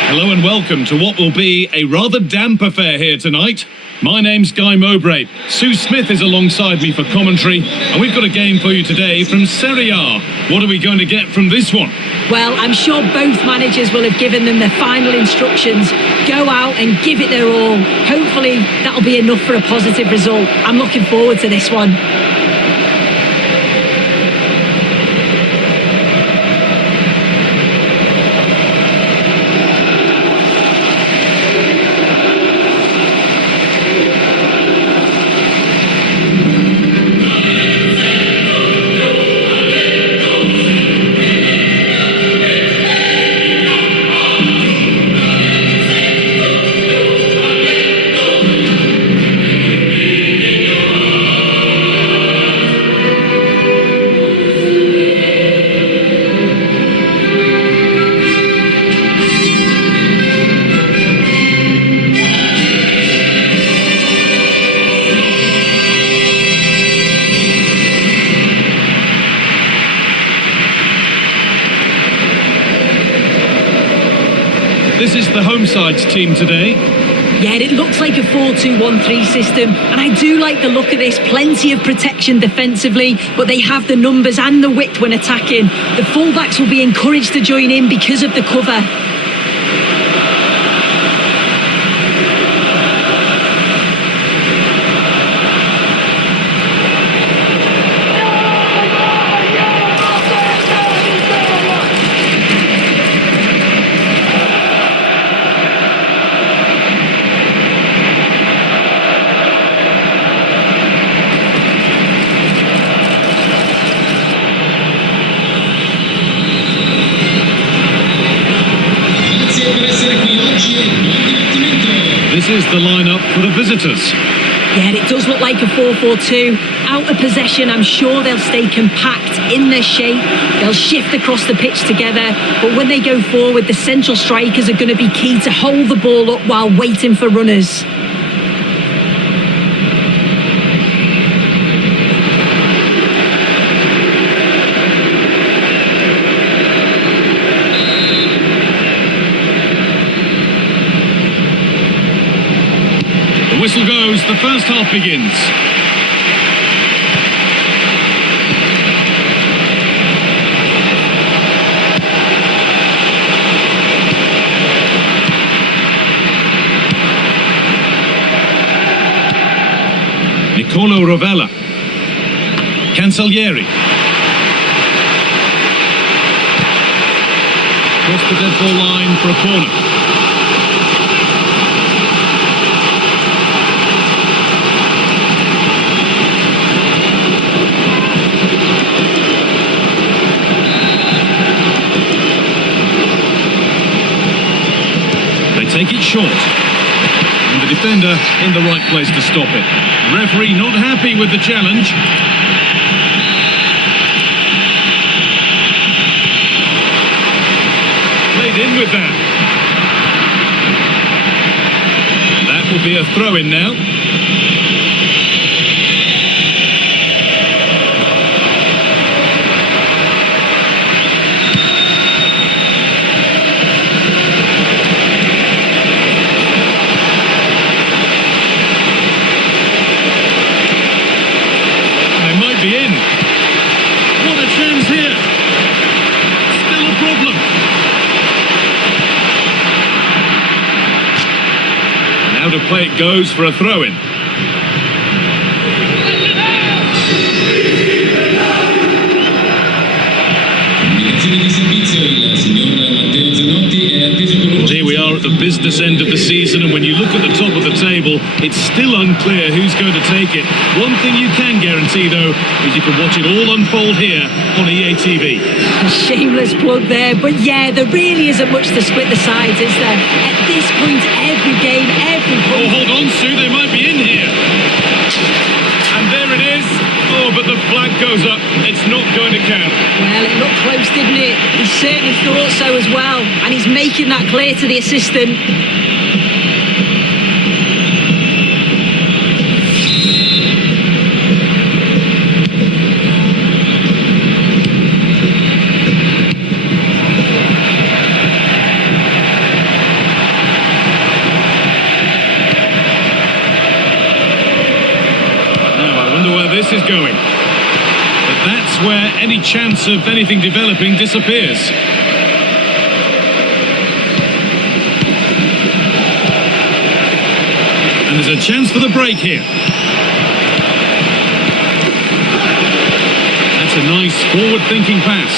Hello and welcome to what will be a rather damp affair here tonight. My name's Guy Mowbray. Sue Smith is alongside me for commentary, and we've got a game for you today from Serie A. What are we going to get from this one? Well, I'm sure both managers will have given them their final instructions. Go out and give it their all. Hopefully that'll be enough for a positive result. I'm looking forward to this one. This is the home side's team today. Yeah, it looks like a 4-2-1-3 system, and I do like the look of this. Plenty of protection defensively, but they have the numbers and the width when attacking. The fullbacks will be encouraged to join in because of the cover. This is the lineup for the visitors. Yeah, it does look like a 4-4-2. Out of possession, I'm sure they'll stay compact in their shape. They'll shift across the pitch together. But when they go forward, the central strikers are going to be key to hold the ball up while waiting for runners. The whistle goes, the first half begins. Nicolo Rovella. Cancellieri. Cross the dead ball line for a corner. Take it short, and the defender in the right place to stop it. Referee not happy with the challenge. Played in with that. That will be a throw-in now. In. What a chance here. Still a problem. And out of play it goes for a throw-in. Here we are at the business end of the season, and when you look at the top of the table, it's still unclear who's going to take it. One thing you can guarantee, though, is you can watch it all unfold here on EA TV. A shameless plug there, but yeah, there really isn't much to split the sides, is there? At this point, every game, every Oh, point... hold on, Sue, they might be in here. And there it is. Oh, but the flag goes up. It's not going to count. Well, it looked close, didn't it? He certainly thought so as well, and he's making that clear to the assistant. This is going. But that's where any chance of anything developing disappears. And there's a chance for the break here. That's a nice forward-thinking pass.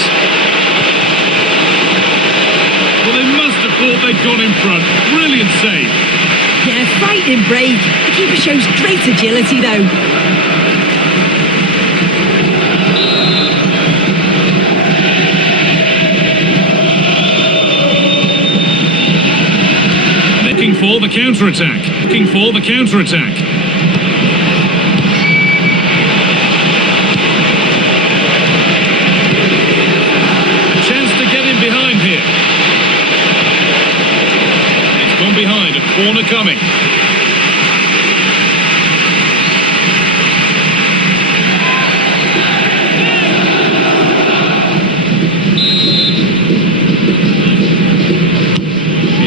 Well, they must have thought they'd gone in front. Brilliant save. Yeah, frightening break. The keeper shows great agility, though. For the counter-attack. Looking for the counter-attack. Chance to get in behind here. It's gone behind. A corner coming.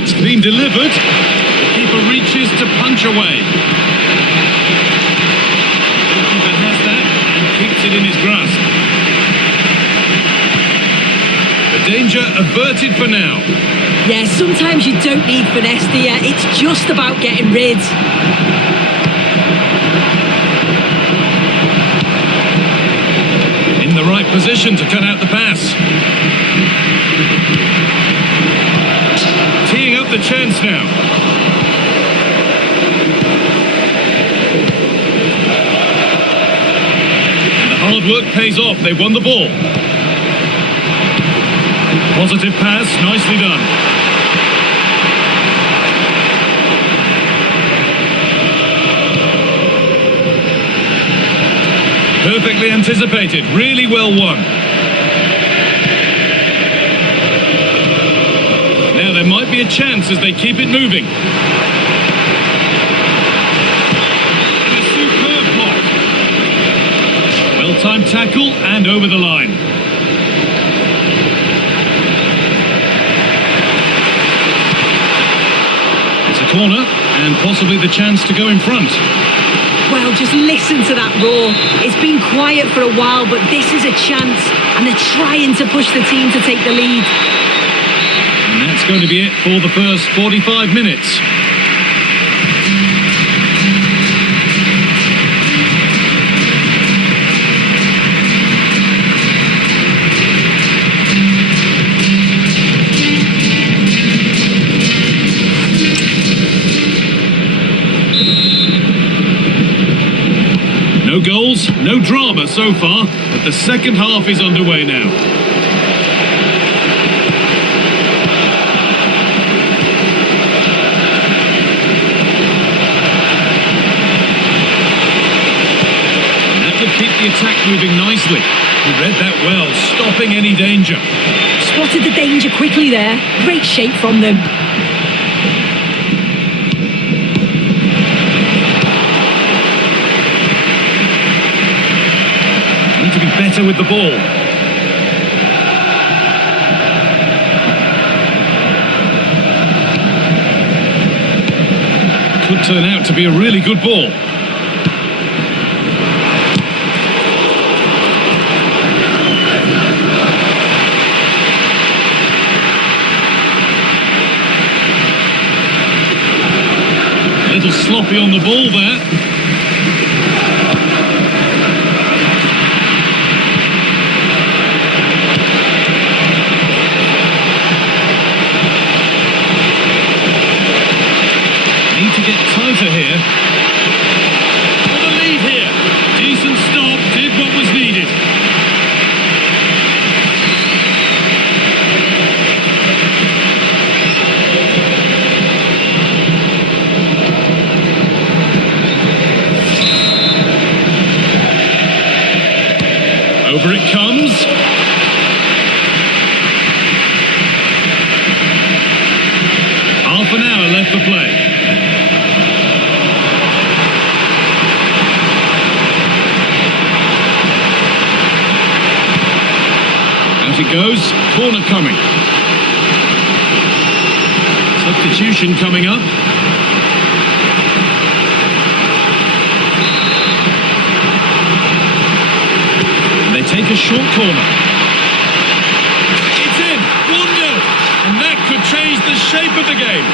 It's been delivered. Reaches to punch away. The goalkeeper has that and keeps it in his grasp. The danger averted for now. Yeah, sometimes you don't need finesse, do you? It's just about getting rid. In the right position to cut out the pass. Teeing up the chance now. Hard work pays off. They won the ball. Positive pass. Nicely done. Perfectly anticipated. Really well won. Now there might be a chance as they keep it moving. Time tackle and over the line. It's a corner and possibly the chance to go in front. Well, just listen to that roar. It's been quiet for a while, but this is a chance, and they're trying to push the team to take the lead. And that's going to be it for the first 45 minutes. No goals, no drama so far, but the second half is underway now. And that will keep the attack moving nicely. He read that well, stopping any danger. Spotted the danger quickly there. Great shape from them. To be better with the ball. Could turn out to be a really good ball. A little sloppy on the ball there. Half an hour left for play. Out it goes. Corner coming. Substitution coming up. They take a short corner. It's in. 1-0. And that could change the shape of the game.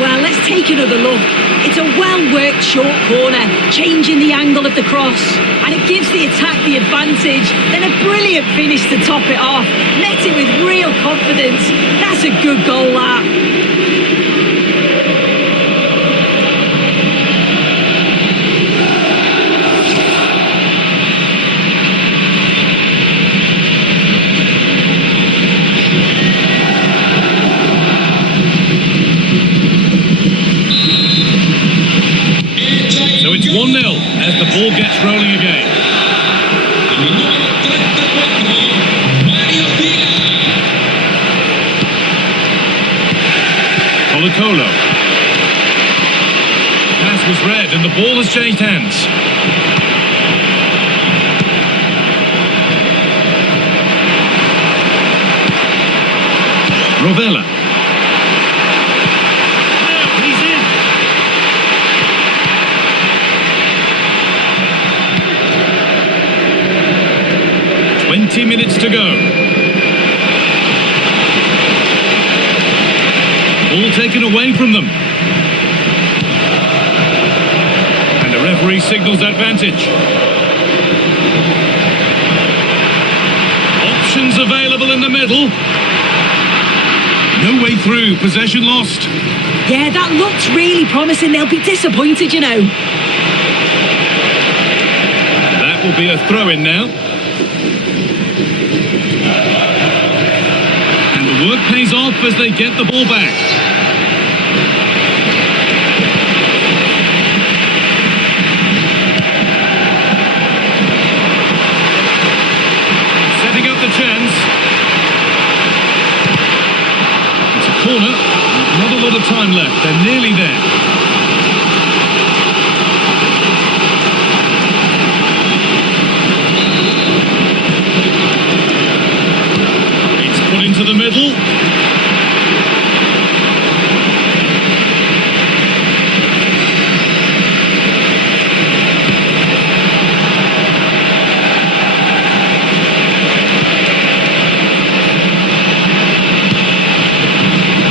Well, let's take another look. It's a well-worked short corner, changing the angle of the cross, and it gives the attack the advantage. Then a brilliant finish to top it off. Met it with real confidence. That's a good goal, that. So it's 1-0 as the ball gets rolling again. Colo-Colo. Pass was read and the ball has changed hands. Rovella. He's in. Minutes to go. Ball taken away from them. And the referee signals advantage. Options available in the middle. No way through. Possession lost. Yeah, that looks really promising. They'll be disappointed, you know. That will be a throw-in now. Work pays off as they get the ball back. Setting up the chance. It's a corner. Not a lot of time left. They're nearly there. Into the middle.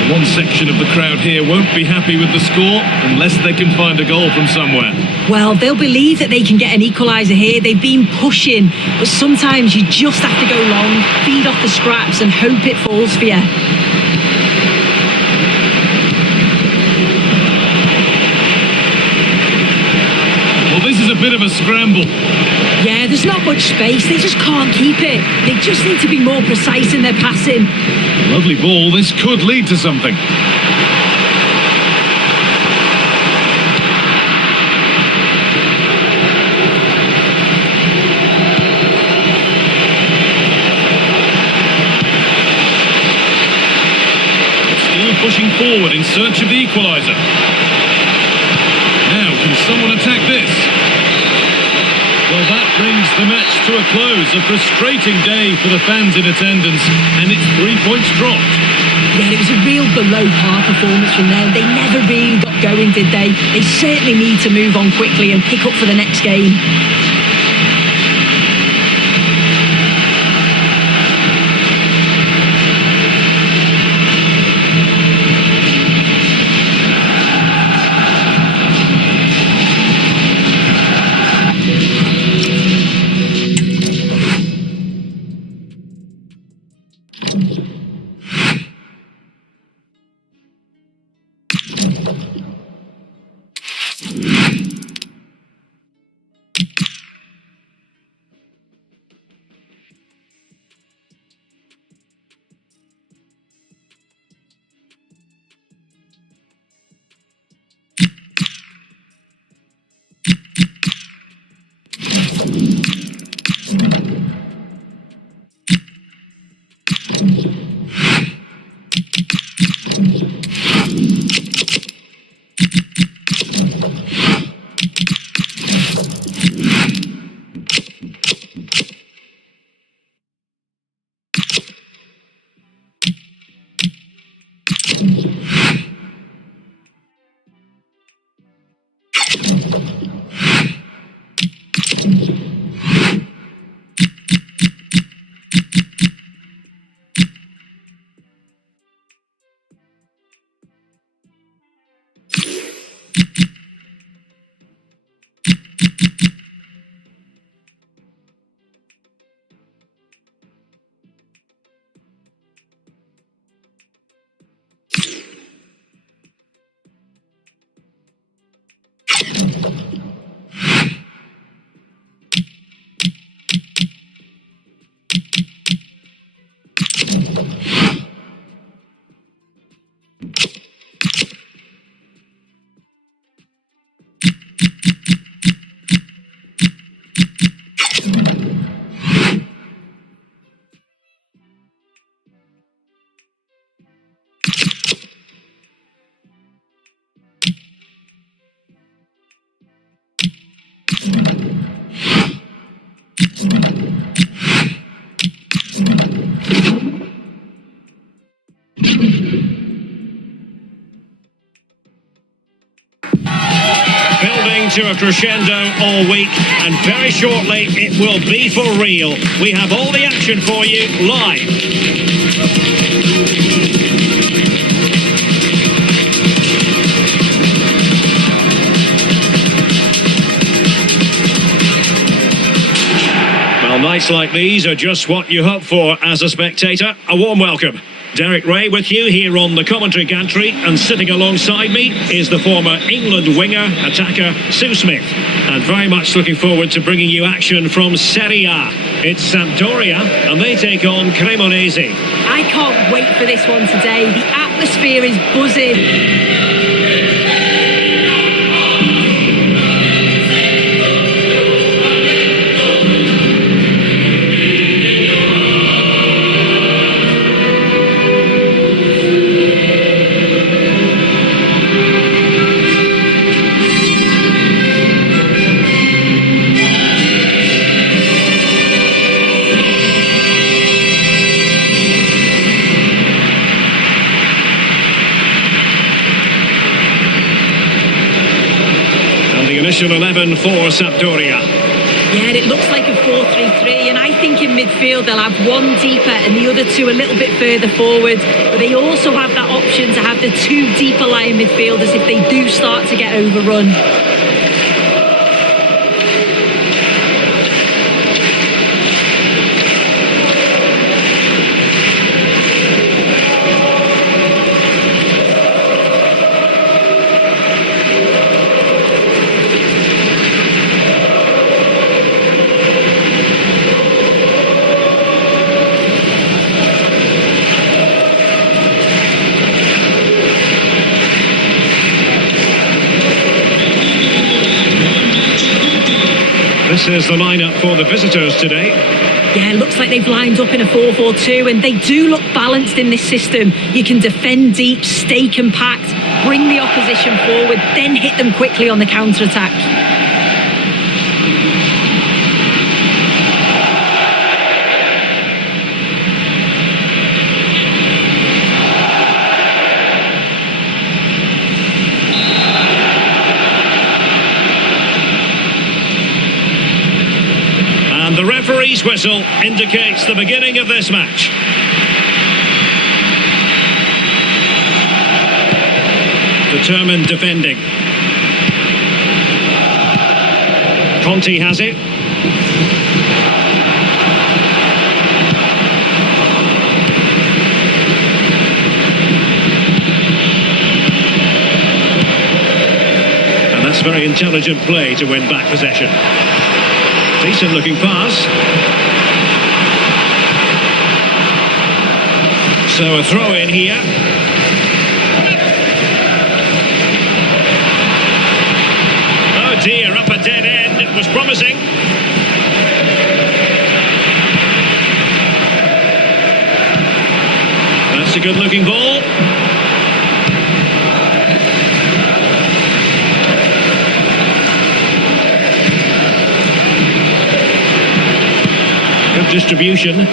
One section of the crowd here won't be happy with the score unless they can find a goal from somewhere. Well, they'll believe that they can get an equaliser here. They've been pushing, but sometimes you just have to go long, feed off the scraps and hope it falls for you. Well, this is a bit of a scramble. Yeah, there's not much space. They just can't keep it. They just need to be more precise in their passing. Lovely ball. This could lead to something. Pushing forward in search of the equaliser. Now, can someone attack this? Well, that brings the match to a close. A frustrating day for the fans in attendance, and it's 3 points dropped. Yeah, it was a real below-par performance from them. They never really got going, did they? They certainly need to move on quickly and pick up for the next game. Building to a crescendo all week, and very shortly it will be for real. We have all the action for you live. Well, nights like these are just what you hope for as a spectator. A warm welcome. Derek Ray with you here on the commentary gantry, and sitting alongside me is the former England winger, attacker, Sue Smith. And very much looking forward to bringing you action from Serie A. It's Sampdoria, and they take on Cremonese. I can't wait for this one today. The atmosphere is buzzing. Initial 11 for Sampdoria. Yeah, and it looks like a 4-3-3, and I think in midfield they'll have one deeper and the other two a little bit further forward, but they also have that option to have the two deeper lying midfielders if they do start to get overrun. This is the lineup for the visitors today. Yeah, it looks like they've lined up in a 4-4-2, and they do look balanced in this system. You can defend deep, stay compact, bring the opposition forward, then hit them quickly on the counter-attack. And the referee's whistle indicates the beginning of this match. Determined defending. Conti has it. And that's very intelligent play to win back possession. Decent looking pass. So a throw in here. Oh dear, up a dead end. It was promising. That's a good looking ball. Good distribution.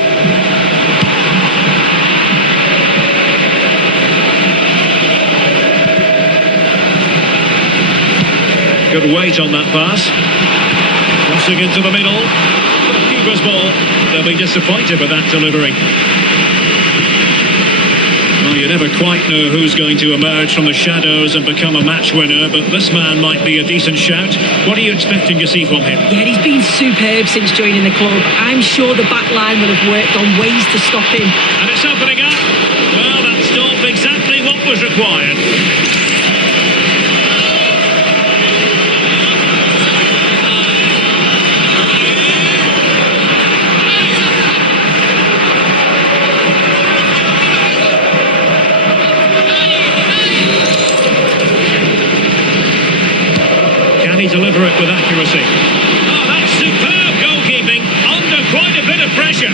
Good weight on that pass. Crossing into the middle. Keeper's ball. They'll be disappointed with that delivery. Well, you never quite know who's going to emerge from the shadows and become a match winner, but this man might be a decent shout. What are you expecting to see from him? Yeah, he's been superb since joining the club. I'm sure the back line will have worked on ways to stop him. And it's opening up. Well, that stopped exactly what was required. Deliver it with accuracy. Oh, that's superb goalkeeping under quite a bit of pressure.